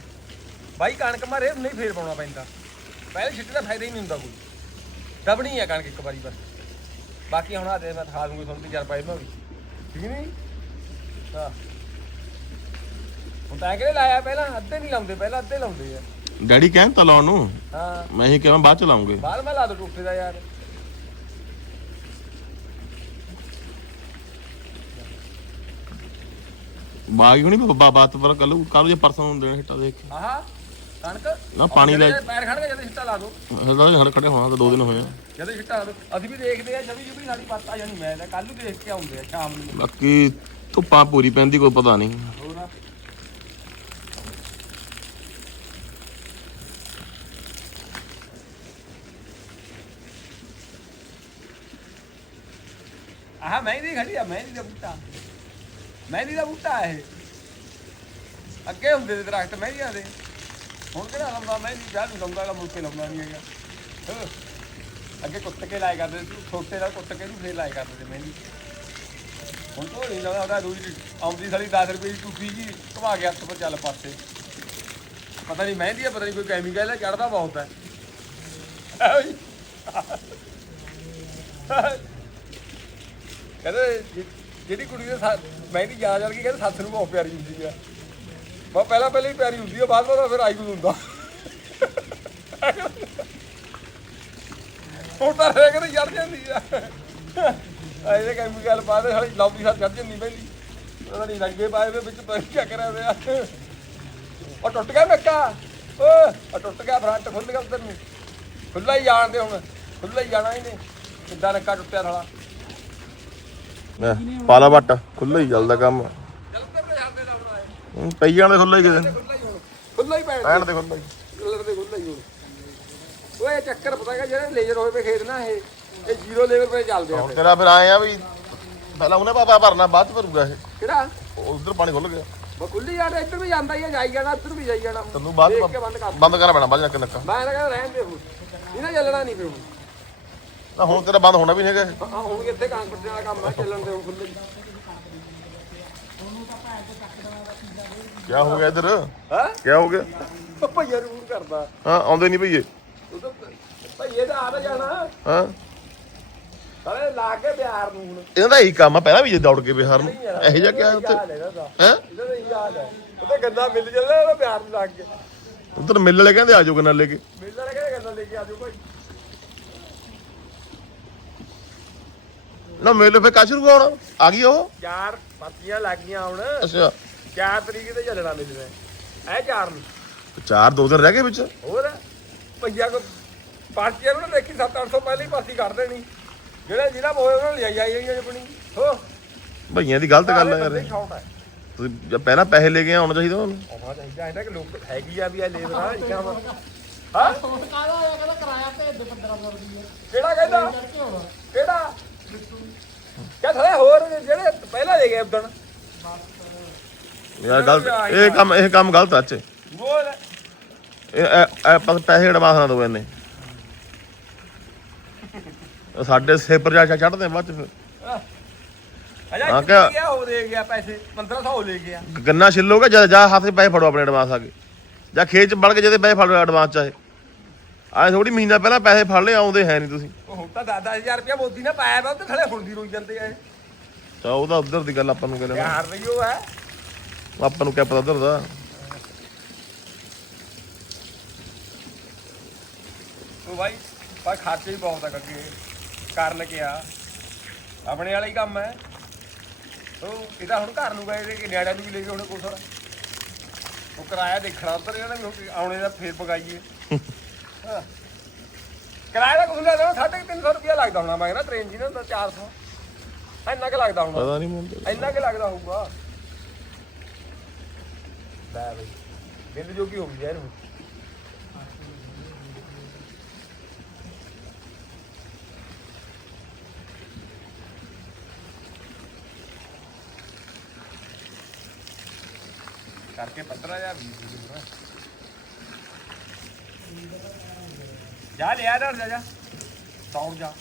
ਬਾਈ ਕਣਕ ਮਾਰੇ ਨਹੀਂ ਫੇਰ ਪਾਉਣਾ ਪੈਂਦਾ। ਪਹਿਲੇ ਛਿੱਟੇ ਦਾ ਫਾਇਦਾ ਹੀ ਨਹੀਂ ਹੁੰਦਾ ਕੋਈ। ਦਬਣੀ ਆ ਕਣਕ ਇੱਕ ਵਾਰੀ ਬਸ। ਬਾਕੀ ਹੁਣ ਆ ਦੇ ਮੈਂ ਖਾ ਦੂੰਗੀ ਤੁਹਾਨੂੰ ਤੇ ਚਾਰ ਪਾਈ ਮੈਂ ਵੀ ਠੀਕ ਨਹੀਂ? ਹਾਂ। ਹੁਣ ਤਾਂ ਕਿਹੜੇ ਲਾਇਆ ਪਹਿਲਾਂ? ਅੱਧੇ ਨਹੀਂ ਲਾਉਂਦੇ ਪਹਿਲਾਂ ਅੱਧੇ ਲਾਉਂਦੇ ਆ। ਡੈਡੀ ਕਹਿੰਦਾ ਲਾਉਣ ਨੂੰ। ਹਾਂ। ਮੈਂ ਇਹ ਕਿਹਾ ਬਾਅਦ ਚ ਲਾਉਂਗੇ। ਬਾਹਰ ਮੈਂ ਲਾ ਦੋ ਟੋਟੇ ਦਾ ਯਾਰ। ਬਾਗੀ ਹੁਣੀ ਬਾਬਾ ਬਾਤ ਪਰ ਕੱਲ ਕੱਲ ਜੇ ਪਰਸੋਂ ਨੂੰ ਦੇਣਾ ਹਿੱਟਾ ਦੇਖ ਕੇ। ਆਹਾ ਕਣਕ? ਨਾ ਪਾਣੀ ਲੈ ਪੈਰ ਖੜ ਗਏ ਜਦ ਛਿੱਟਾ ਲਾ ਦੋ। ਹਲਦਾ ਹੜ ਖੜੇ ਹੋਣਾ ਤਾਂ ਦੋ ਦਿਨ ਹੋਏ ਆ। ਜਦ ਛਿੱਟਾ ਲਾ ਦੋ। ਅਸੀਂ ਵੀ ਦੇਖਦੇ ਆ ਜਵੀ ਜਵੀ ਸਾਡੀ ਬਾਤ ਆ ਜਾਣੀ ਮੈਂ ਤਾਂ ਕੱਲ ਨੂੰ ਦੇਖ ਕੇ ਆਉਂਦੇ ਆ ਸ਼ਾਮ ਨੂੰ। ਬਾਕੀ ਧੁੱਪਾਂ ਪੂਰੀ ਪੈਂਦੀ ਕੋਈ ਪਤਾ ਨਹੀਂ। ਹੋਰ। ਆਹ ਮਹਿੰਦੀ ਖੜੀ ਆ ਮਹਿੰਦੀ ਦਾ ਬੂਟਾ ਮਹਿੰਦੀ ਦਾ ਬੂਟਾ ਇਹ। ਅੱਗੇ ਹੁੰਦੇ ਤੇ ਦਰਖਤ ਮਹਿੰਦੀਆਂ ਦੇ। ਹੁਣ ਕਿਹੜਾ ਲੰਬਾ ਮਹਿੰਦੀ? ਵਿਆਹ ਨੂੰ ਲਾਉਂਦਾ ਮੁੜ ਕੇ ਲਾਉਂਦਾ ਨਹੀਂ ਹੈਗਾ। ਹਾਂ। ਅੱਗੇ ਕੁੱਟ ਕੇ ਲਾਇਆ ਕਰਦੇ ਸੀ, ਛੋਟੇ ਨਾਲ ਕੁੱਟ ਕੇ ਨੂੰ ਫੇਰ ਲਾਇਆ ਕਰਦੇ ਸੀ ਮਹਿੰਦੀ। ਹੁਣ ਤੋਂ ਨਹੀਂ ਲੱਗਦਾ ਉਹਦਾ ਦੂਜੀ ਆਉਂਦੀ ਸਾਲੀ 10 ਰੁਪਏ ਦੀ ਟੁੱਟੀ ਜੀ ਘਵਾ ਕੇ ਹੱਥ ਪਰ ਚੱਲ ਪਾਸੇ। ਪਤਾ ਨਹੀਂ ਮਹਿੰਦੀ ਆ, ਪਤਾ ਨਹੀਂ ਕੋਈ ਕੈਮੀਕਲ ਹੈ ਚੜਦਾ ਬਹੁਤ ਹੈ ਕਹਿੰਦੇ ਜਿ- ਜਿਹੜੀ ਕੁੜੀ ਦੇ ਮੈਂ ਦੀ ਜ਼ਿਆਦਾ ਚੜ ਗਈ ਕਹਿੰਦੇ, ਸੱਸ ਨੂੰ ਬਹੁਤ ਪਿਆਰੀ ਹੁੰਦੀ ਆ। ਬਾ ਪਹਿਲਾਂ ਪਹਿਲਾਂ ਹੀ ਪਿਆਰੀ ਹੁੰਦੀ ਆ, ਬਾਅਦ ਬਾਅਦ ਫਿਰ ਆਈ ਕੁਝ ਹੁੰਦਾ। ਹੁਣ ਤਾਂ ਰਹਿ ਕੇ ਚੜ ਜਾਂਦੀ ਆ। ਇਹਦੇ ਕੈਮੀਕਲ ਪਾਦੇ ਸਾਲੀ ਲੌਬੀ ਸਾਥ ਚੜ ਜਾਂਦੀ ਪਹਿਲੀ। ਉਹਦਾ ਨਹੀਂ ਲੱਗੇ ਪਾਏ ਵੇ ਵਿੱਚ, ਪਤਾ ਨੀ ਕਰਿਆ ਹੋਇਆ ਉਹ ਟੁੱਟ ਗਿਆ ਨੱਕਾ ਓ, ਉਹ ਟੁੱਟ ਗਿਆ ਫਰੰਟ ਖੁੱਲ ਗਿਆ ਉਧਰ ਨੂੰ। ਖੁੱਲਾ ਹੀ ਜਾਣ ਹੁਣ ਖੁੱਲਾ ਹੀ ਜਾਣਾ ਇਹਨੇ। ਕਿੱਦਾਂ ਨੱਕਾ ਟੁੱਟਿਆ ਸਾਲਾ। ਲੈ, ਪਾਲਾ ਵੱਟ ਖੁੱਲਾ ਹੀ ਚੱਲਦਾ ਕੰਮ। ਹੈ ਪਈ ਜਾਣੇ ਖੁੱਲਾ ਹੀ ਕਿਤੇ ਖੁੱਲਾ ਹੀ ਹੁਣ ਖੁੱਲਾ ਹੀ ਪੈਣ ਤੇ ਖੁੱਲਾ ਹੀ। ਕਲਰ ਦੇ ਖੁੱਲਾ ਹੀ ਹੁਣ। ਓਏ ਚੱਕਰ ਪਤਾ ਹੈਗਾ ਜਿਹੜੇ ਲੇਜ਼ਰ ਹੋਏ ਪਏ ਖੇਤ ਨਾ ਇਹ ਇਹ ਜ਼ੀਰੋ ਲੈਵਲ 'ਤੇ ਚੱਲਦੇ ਆ ਹੁਣ ਤੇਰਾ ਫਿਰ ਆਏ ਆ ਵੀ ਪਹਿਲਾਂ ਉਹਨੇ ਪਾਪਾ ਭਰਨਾ ਬਾਅਦ ਚ ਭਰੂਗਾ ਇਹ। ਕਿਹੜਾ? ਉਧਰ ਪਾਣੀ ਖੁੱਲ ਗਿਆ। ਉਹ ਖੁੱਲੀ ਜਾਣਾ ਇੱਧਰ ਵੀ ਜਾਂਦਾ ਹੀ ਆ ਜਾਈ ਜਾਣਾ ਇੱਧਰ ਵੀ ਜਾਈ ਜਾਣਾ। ਤੈਨੂੰ ਬਾਅਦ ਦੇਖ ਕੇ ਬੰਦ ਕਰ ਬੰਦ ਕਰਨਾ ਪੈਣਾ ਬਾਅਦ ਨੱਕ ਨੱਕਾ। ਮੈਂ ਤਾਂ ਕਹਿੰਦਾ ਰਹਿਣ ਦੇ ਹੁਣ। ਇਹਨਾਂ ਚੱਲਣਾ ਨਹੀਂ ਫਿਰ ਹੁਣ। ਨਾ ਹੁਣ ਤੇਰਾ ਬੰਦ ਹੋਣਾ ਵੀ ਨਹੀਂ ਹੈਗਾ ਹਾਂ ਹੁਣ ਕਿੱਥੇ ਕਾਂ ਕੱਟਣ ਵਾਲਾ ਕੰਮ ਚੱਲਣ ਦੇ ਖੁੱਲੇ ਕੀ ਹੋ ਗਿਆ ਇੱਧਰ? ਹਾਂ? ਕੀ ਹੋ ਗਿਆ? ਭਈਆ ਨੂੰ ਫੋਨ ਕਰਦਾ। ਹਾਂ ਆਉਂਦੇ ਨਹੀਂ ਭਈਏ। ਉਹ ਤਾਂ ਭਈਏ ਦਾ ਆ ਜਾਣਾ। ਹਾਂ। ਸਾਰੇ ਲਾ ਕੇ ਬਿਹਾਰ ਨੂੰ ਹੁਣ ਇਹਨਾਂ ਦਾ ਇਹੀ ਕੰਮ ਆ ਪਹਿਲਾਂ ਵੀ ਜੇ ਦੌੜ ਕੇ ਬਿਹਾਰ ਨੂੰ। ਇਹੋ ਜਿਹਾ ਕਿਹਾ ਉੱਥੇ? ਦਾ ਹੈ? ਇਹਦਾ ਤਾਂ ਇਹੀ ਹਾਲ ਹੈ। ਉਹਦੇ ਗੰਦਾ ਮਿਲ ਜਾਂਦਾ ਉਹ ਬਿਹਾਰ ਨੂੰ ਲੱਗ ਕੇ। ਉਧਰ ਮਿਲ ਵਾਲੇ ਕਹਿੰਦੇ ਆ ਜਾਓ ਕਿਨਾਂ ਲੈ ਕੇ। ਮਿਲ ਕਹਿੰਦਾ ਗੰਦਾ ਲੈ ਕੇ ਆ ਜਾਓ ਭਾਈ। ਨਾ ਮਿਲ ਫੇ ਕਾਸ਼ਰੂ ਕੋਣ ਆ? ਗਈ ਉਹ? ਚਾਰ ਪਰਚੀਆਂ ਲੱਗ ਗਈਆਂ ਹੁਣ। ਅੱਛਾ। 4 ਤਰੀਕ ਤੇ ਚੱਲਣਾ ਮਿਲਣਾ ਇਹ ਚਾਰ ਨੂੰ। ਚਾਰ ਦੋ ਦਿਨ ਰਹਿ ਗਏ ਵਿੱਚ? ਹੋਰ? ਭਈਆ ਕੋ ਪਾਰਟੀਆਂ ਨੂੰ ਨਾ ਦੇਖੀ 7-800 ਪਹਿਲੇ ਹੀ ਪਾਰਟੀ ਕਰ ਦੇਣੀ। ਜਿਹੜੇ ਜਿਹੜਾ ਹੋਏ ਉਹਨਾਂ ਨੂੰ ਲਿਆਈ ਆਈ ਆਈ ਆਪਣੀ। ਹੋ। ਭਈਆਂ ਦੀ ਗਲਤ ਗੱਲ ਹੈ ਯਾਰ। ਇਹ। ਤੁਸੀਂ ਜੇ ਪਹਿਲਾਂ ਪੈਸੇ ਲੈ ਕੇ ਆਉਣਾ ਚਾਹੀਦਾ ਉਹਨੂੰ? ਆਉਣਾ ਚਾਹੀਦਾ ਇਹਦਾ ਕਿ ਲੋਕ ਹੈਗੀ ਆ ਵੀ ਆ ਲੇਬਰ ਆ ਇਕਾ ਵਾ। ਹਾਂ? ਕਾਹਦਾ ਆਇਆ? ਕਹਿੰਦਾ ਕਿਰਾਇਆ ਭੇਜ ਦੇ 1500 ਰੁਪਏ ਕਿਹੜਾ ਕਹਿੰਦਾ? ਹੋਣਾ ਕਿਹੜਾ? ਕਿਆ ਥਲੇ ਹੋਰ ਜਿਹੜੇ ਪਹਿਲਾਂ ਦੇ ਗਏ ਉਦਣ। ਯਾਰ ਗਲਤ ਇਹ ਕੰਮ ਇਹ ਕੰਮ ਗਲਤ ਆ ਚ ਬੋਲ ਇਹ ਇਹ- ਪੈਸੇ ਐਡਵਾਂਸ ਨਾ ਦੋ ਇਹਨੇ ਉਹ ਸਾਡੇ ਸਿਰ ਪਰ ਜਾ ਚੜਦੇ ਬਾਅਦ ਚ ਫਿਰ। ਅਜਾ ਹਾਂ ਕਿਆ? ਉਹ ਦੇ ਗਿਆ ਪੈਸੇ 1500 ਲੈ ਗਿਆ। ਗੰਨਾ ਛਿੱਲੋਗਾ ਜਾਂ ਜਾ ਹੱਥ 'ਚ ਪੈਸੇ ਫੜੋ ਆਪਣੇ ਐਡਵਾਂਸ ਆ ਕੇ। ਜਾਂ ਖੇਤ 'ਚ ਵੜ ਕੇ ਜਦੇ ਪੈਸੇ ਫੜ ਐਡਵਾਂਸ ਚਾਹੇ। ਆਏ ਥੋੜੀ ਮਹੀਨਾ ਪਹਿਲਾਂ ਪੈਸੇ ਫੜ ਲਏ ਆਉਂਦੇ ਹੈ ਨਹੀਂ ਤੁਸੀਂ। ਉਹ ਹੁਣ ਤਾਂ 10000 ਰੁਪਇਆ ਮੋਦੀ ਨੇ ਪਾਇਆ ਵਾ ਉੱਤੇ ਥਲੇ ਫੁੱਲਦੀ ਰੋਈ ਜਾਂਦੇ ਆ ਇਹ। ਤਾਂ ਉਹਦਾ ਉਧਰ ਦੀ ਗੱਲ ਆਪਾਂ ਨੂੰ ਕਿਹ ਲੈਣਾ ਯਾਰ ਰਹੀ ਉਹ ਹੈ। ਆਪਾਂ ਨੂੰ ਕਿਆ ਪਤਾ ਉਧਰ ਦਾ। ਉਹ ਭਾਈ ਪਰ ਖਰਚੇ ਹੀ ਬਹੁਤ ਆ ਅੱਗੇ। ਕਰਨ ਕਿਆ। ਆਪਣੇ ਵਾਲਾ ਹੀ ਕੰਮ ਹੈ। ਉਹ ਇਹਦਾ ਹੁਣ ਘਰ ਨੂੰ ਗਏ ਕਿ ਨਿਆੜਿਆਂ ਨੂੰ ਵੀ ਲੈ ਕੇ ਕੋਸਰ ਉਹ ਕਿਰਾਇਆ ਦੇਖਣਾ ਉੱਧਰ ਇਹਨਾਂ ਨੇ ਹੁਣ ਆਉਣੇ ਦਾ ਫੇਰ ਪਗਾਈਏ। [LAUGHS] ਕਿਰਾਇਆ ਦਾ ਕੁਝ ਲੈ ਦੇਣਾ 350 ਰੁਪਇਆ ਲੱਗਦਾ ਹੋਣਾ ਮੈਂ ਕਹਿੰਦਾ ਟ੍ਰੇਨ ਜੀ ਨਾ ਤਾਂ 400 ਇੰਨਾ ਕੁ ਲੱਗਦਾ ਹੋਣਾ। ਪਤਾ ਨਹੀਂ ਮੈਨੂੰ ਇੰਨਾ ਕੁ ਲੱਗਦਾ ਹੋਊਗਾ। ਲੈ ਬਈ ਬਿੱਲ ਜੋਗੀ ਹੋ ਗਈ ਯਾਰ। ਹੁਣ ਕਰਕੇ 15000 ਵੀ। ਜਾ ਲਿਆ ਡਰ ਜਾ ਜਾ। ਦੌੜ ਜਾ।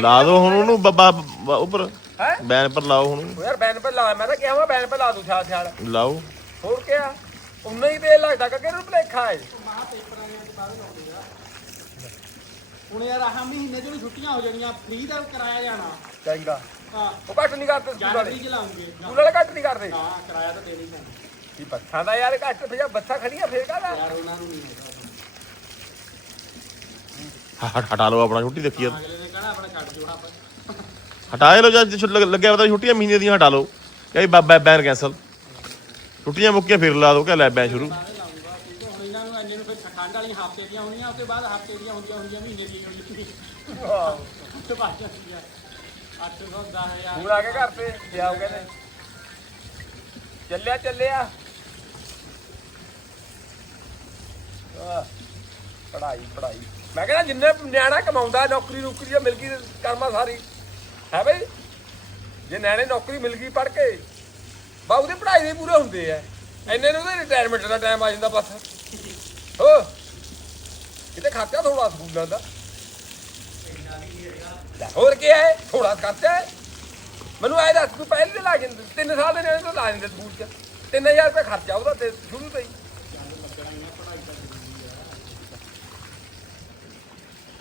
ਲਾ ਦੋ ਹੁਣ ਉਹਨੂੰ ਬੱਬਾ ਉੱਪਰ। ਹੈ? ਬੈਨ ਪਰ ਲਾਓ ਹੁਣ। ਉਹ ਯਾਰ ਬੈਨ ਪਰ ਲਾ ਮੈਂ ਤਾਂ ਕਿਹਾ ਵਾ ਬੈਨ ਪਰ ਲਾ ਦੂ ਛਾਲ ਛਾਲ ਲਾਓ। ਹੋਰ ਕਿਆ? ਉਨਾ ਹੀ ਤੇਲ ਲੱਗਦਾ ਕਿ ਕਿਹਨੂੰ ਭਲੇਖਾ ਹੈ ਹੁਣ ਯਾਰ ਆਹ ਮਹੀਨੇ ਚ ਵੀ ਛੁੱਟੀਆਂ ਹੋ ਜਾਣੀਆਂ ਫ੍ਰੀ ਦਾ ਕਰਾਇਆ ਜਾਣਾ। ਚੰਗਾ। ਹਾਂ। ਉਹ ਘੱਟ ਨਹੀਂ ਕਰਦੇ ਸਕੂਲ ਵਾਲੇ? ਚਲਾਉਂਗੇ ਸਕੂਲ ਵਾਲੇ ਘੱਟ ਨਹੀਂ ਕਰਦੇ? ਹਾਂ ਕਿਰਾਇਆ ਤਾਂ ਦੇਣੀ ਪੈਣਾ। ਕੀ ਬੱਸਾਂ ਦਾ ਯਾਰ ਘੱਟ ਫਿਰ ਜਾਂ ਬੱਸਾਂ ਖੜੀਆਂ ਫੇਰ ਕਾਹਦਾ? ਯਾਰ ਉਹਨਾਂ ਨੂੰ ਨਹੀਂ ਹੈਗਾ। ਹਟ- ਹਟਾ ਲਓ ਆਪਣਾ ਛੁੱਟੀ ਦੇਖੀ ਅਗਲੇ ਨੇ ਕਹਣਾ ਆਪਣਾ ਛੱਡ ਜੋਣਾ ਆਪਾਂ ਹਟਾਏ ਲਓ ਜਦ ਛੁੱਟ ਲੱਗ- ਲੱਗਿਆ ਪਤਾ ਛੁੱਟੀਆਂ ਮਹੀਨੇ ਦੀਆਂ ਹਟਾ ਲਓ। ਕਈ ਬਾਬਾ ਬੈਨ ਕੈਂਸਲ ਛੁੱਟੀਆਂ ਮੁੱਕੀਆਂ ਫਿਰ ਲਾ ਦੋ ਕਿ ਲੈ ਬੈਨ ਸ਼ੁਰੂ। ਹੁਣ ਇਹਨਾਂ ਨੂੰ ਇੰਨੇ ਨੂੰ ਫਿਰ ਠੰਡ ਵਾਲੀਆਂ ਹਫ਼ਤੇ ਦੀਆਂ ਹੋਣੀਆਂ ਉਸ ਤੋਂ ਬਾਅਦ ਹਫ਼ਤੇ ਦੀਆਂ ਹੁੰਦੀਆਂ ਹੁੰਦੀਆਂ ਮਹੀਨੇ ਦੀਆਂ ਹੁੰਦੀਆਂ ਉਸ ਤੋਂ ਬਾਅਦ 800 10000 ਹੁਣ ਆ ਕੇ ਘਰ ਤੇ ਗਿਆ ਕਹਿੰਦੇ। ਚੱਲਿਆ ਚੱਲਿਆ। ਆਹ, ਪੜ੍ਹਾਈ ਪੜ੍ਹਾਈ। ਮੈਂ ਕਹਿੰਦਾ ਜਿੰਨੇ ਨਿਆਣਾ ਕਮਾਉਂਦਾ ਨੌਕਰੀ ਨੌਕਰੀ ਜਾਂ ਮਿਲ ਗਈ ਕਰਮਾ ਸਾਰੀ। ਹੈ ਬਈ? ਜੇ ਨਿਆਣੇ ਨੌਕਰੀ ਮਿਲ ਗਈ ਪੜ੍ਹ ਕੇ ਬਾ ਉਹਦੀ ਪੜ੍ਹਾਈ ਦੇ ਪੂਰੇ ਹੁੰਦੇ ਆ। ਇੰਨੇ ਨੂੰ ਉਹਦੇ ਰਿਟਾਇਰਮੈਂਟ ਦਾ ਟਾਈਮ ਆ ਜਾਂਦਾ ਬਸ। ਹੋ। ਕਿਤੇ ਖਰਚਾ ਥੋੜਾ ਸਕੂਲਾਂ ਦਾ। ਹੋਰ ਕੀ ਹੈ? ਥੋੜਾ ਖਰਚਾ ਹੈ। ਮੈਨੂੰ ਐ ਦੱਸ ਤੂੰ ਪਹਿਲੇ ਤੇ ਲਾ ਕੇ ਦਿੰਦੇ, ਤਿੰਨ ਸਾਲ ਦੇ ਨਿਆਣੇ ਤੋਂ ਲਾ ਦਿੰਦੇ ਸਕੂਲ 'ਚ। 3000 ਰੁਪਏ ਖਰਚਾ ਉਹਦਾ ਤੇ ਸ਼ੁਰੂ ਤੋਂ ਹੀ।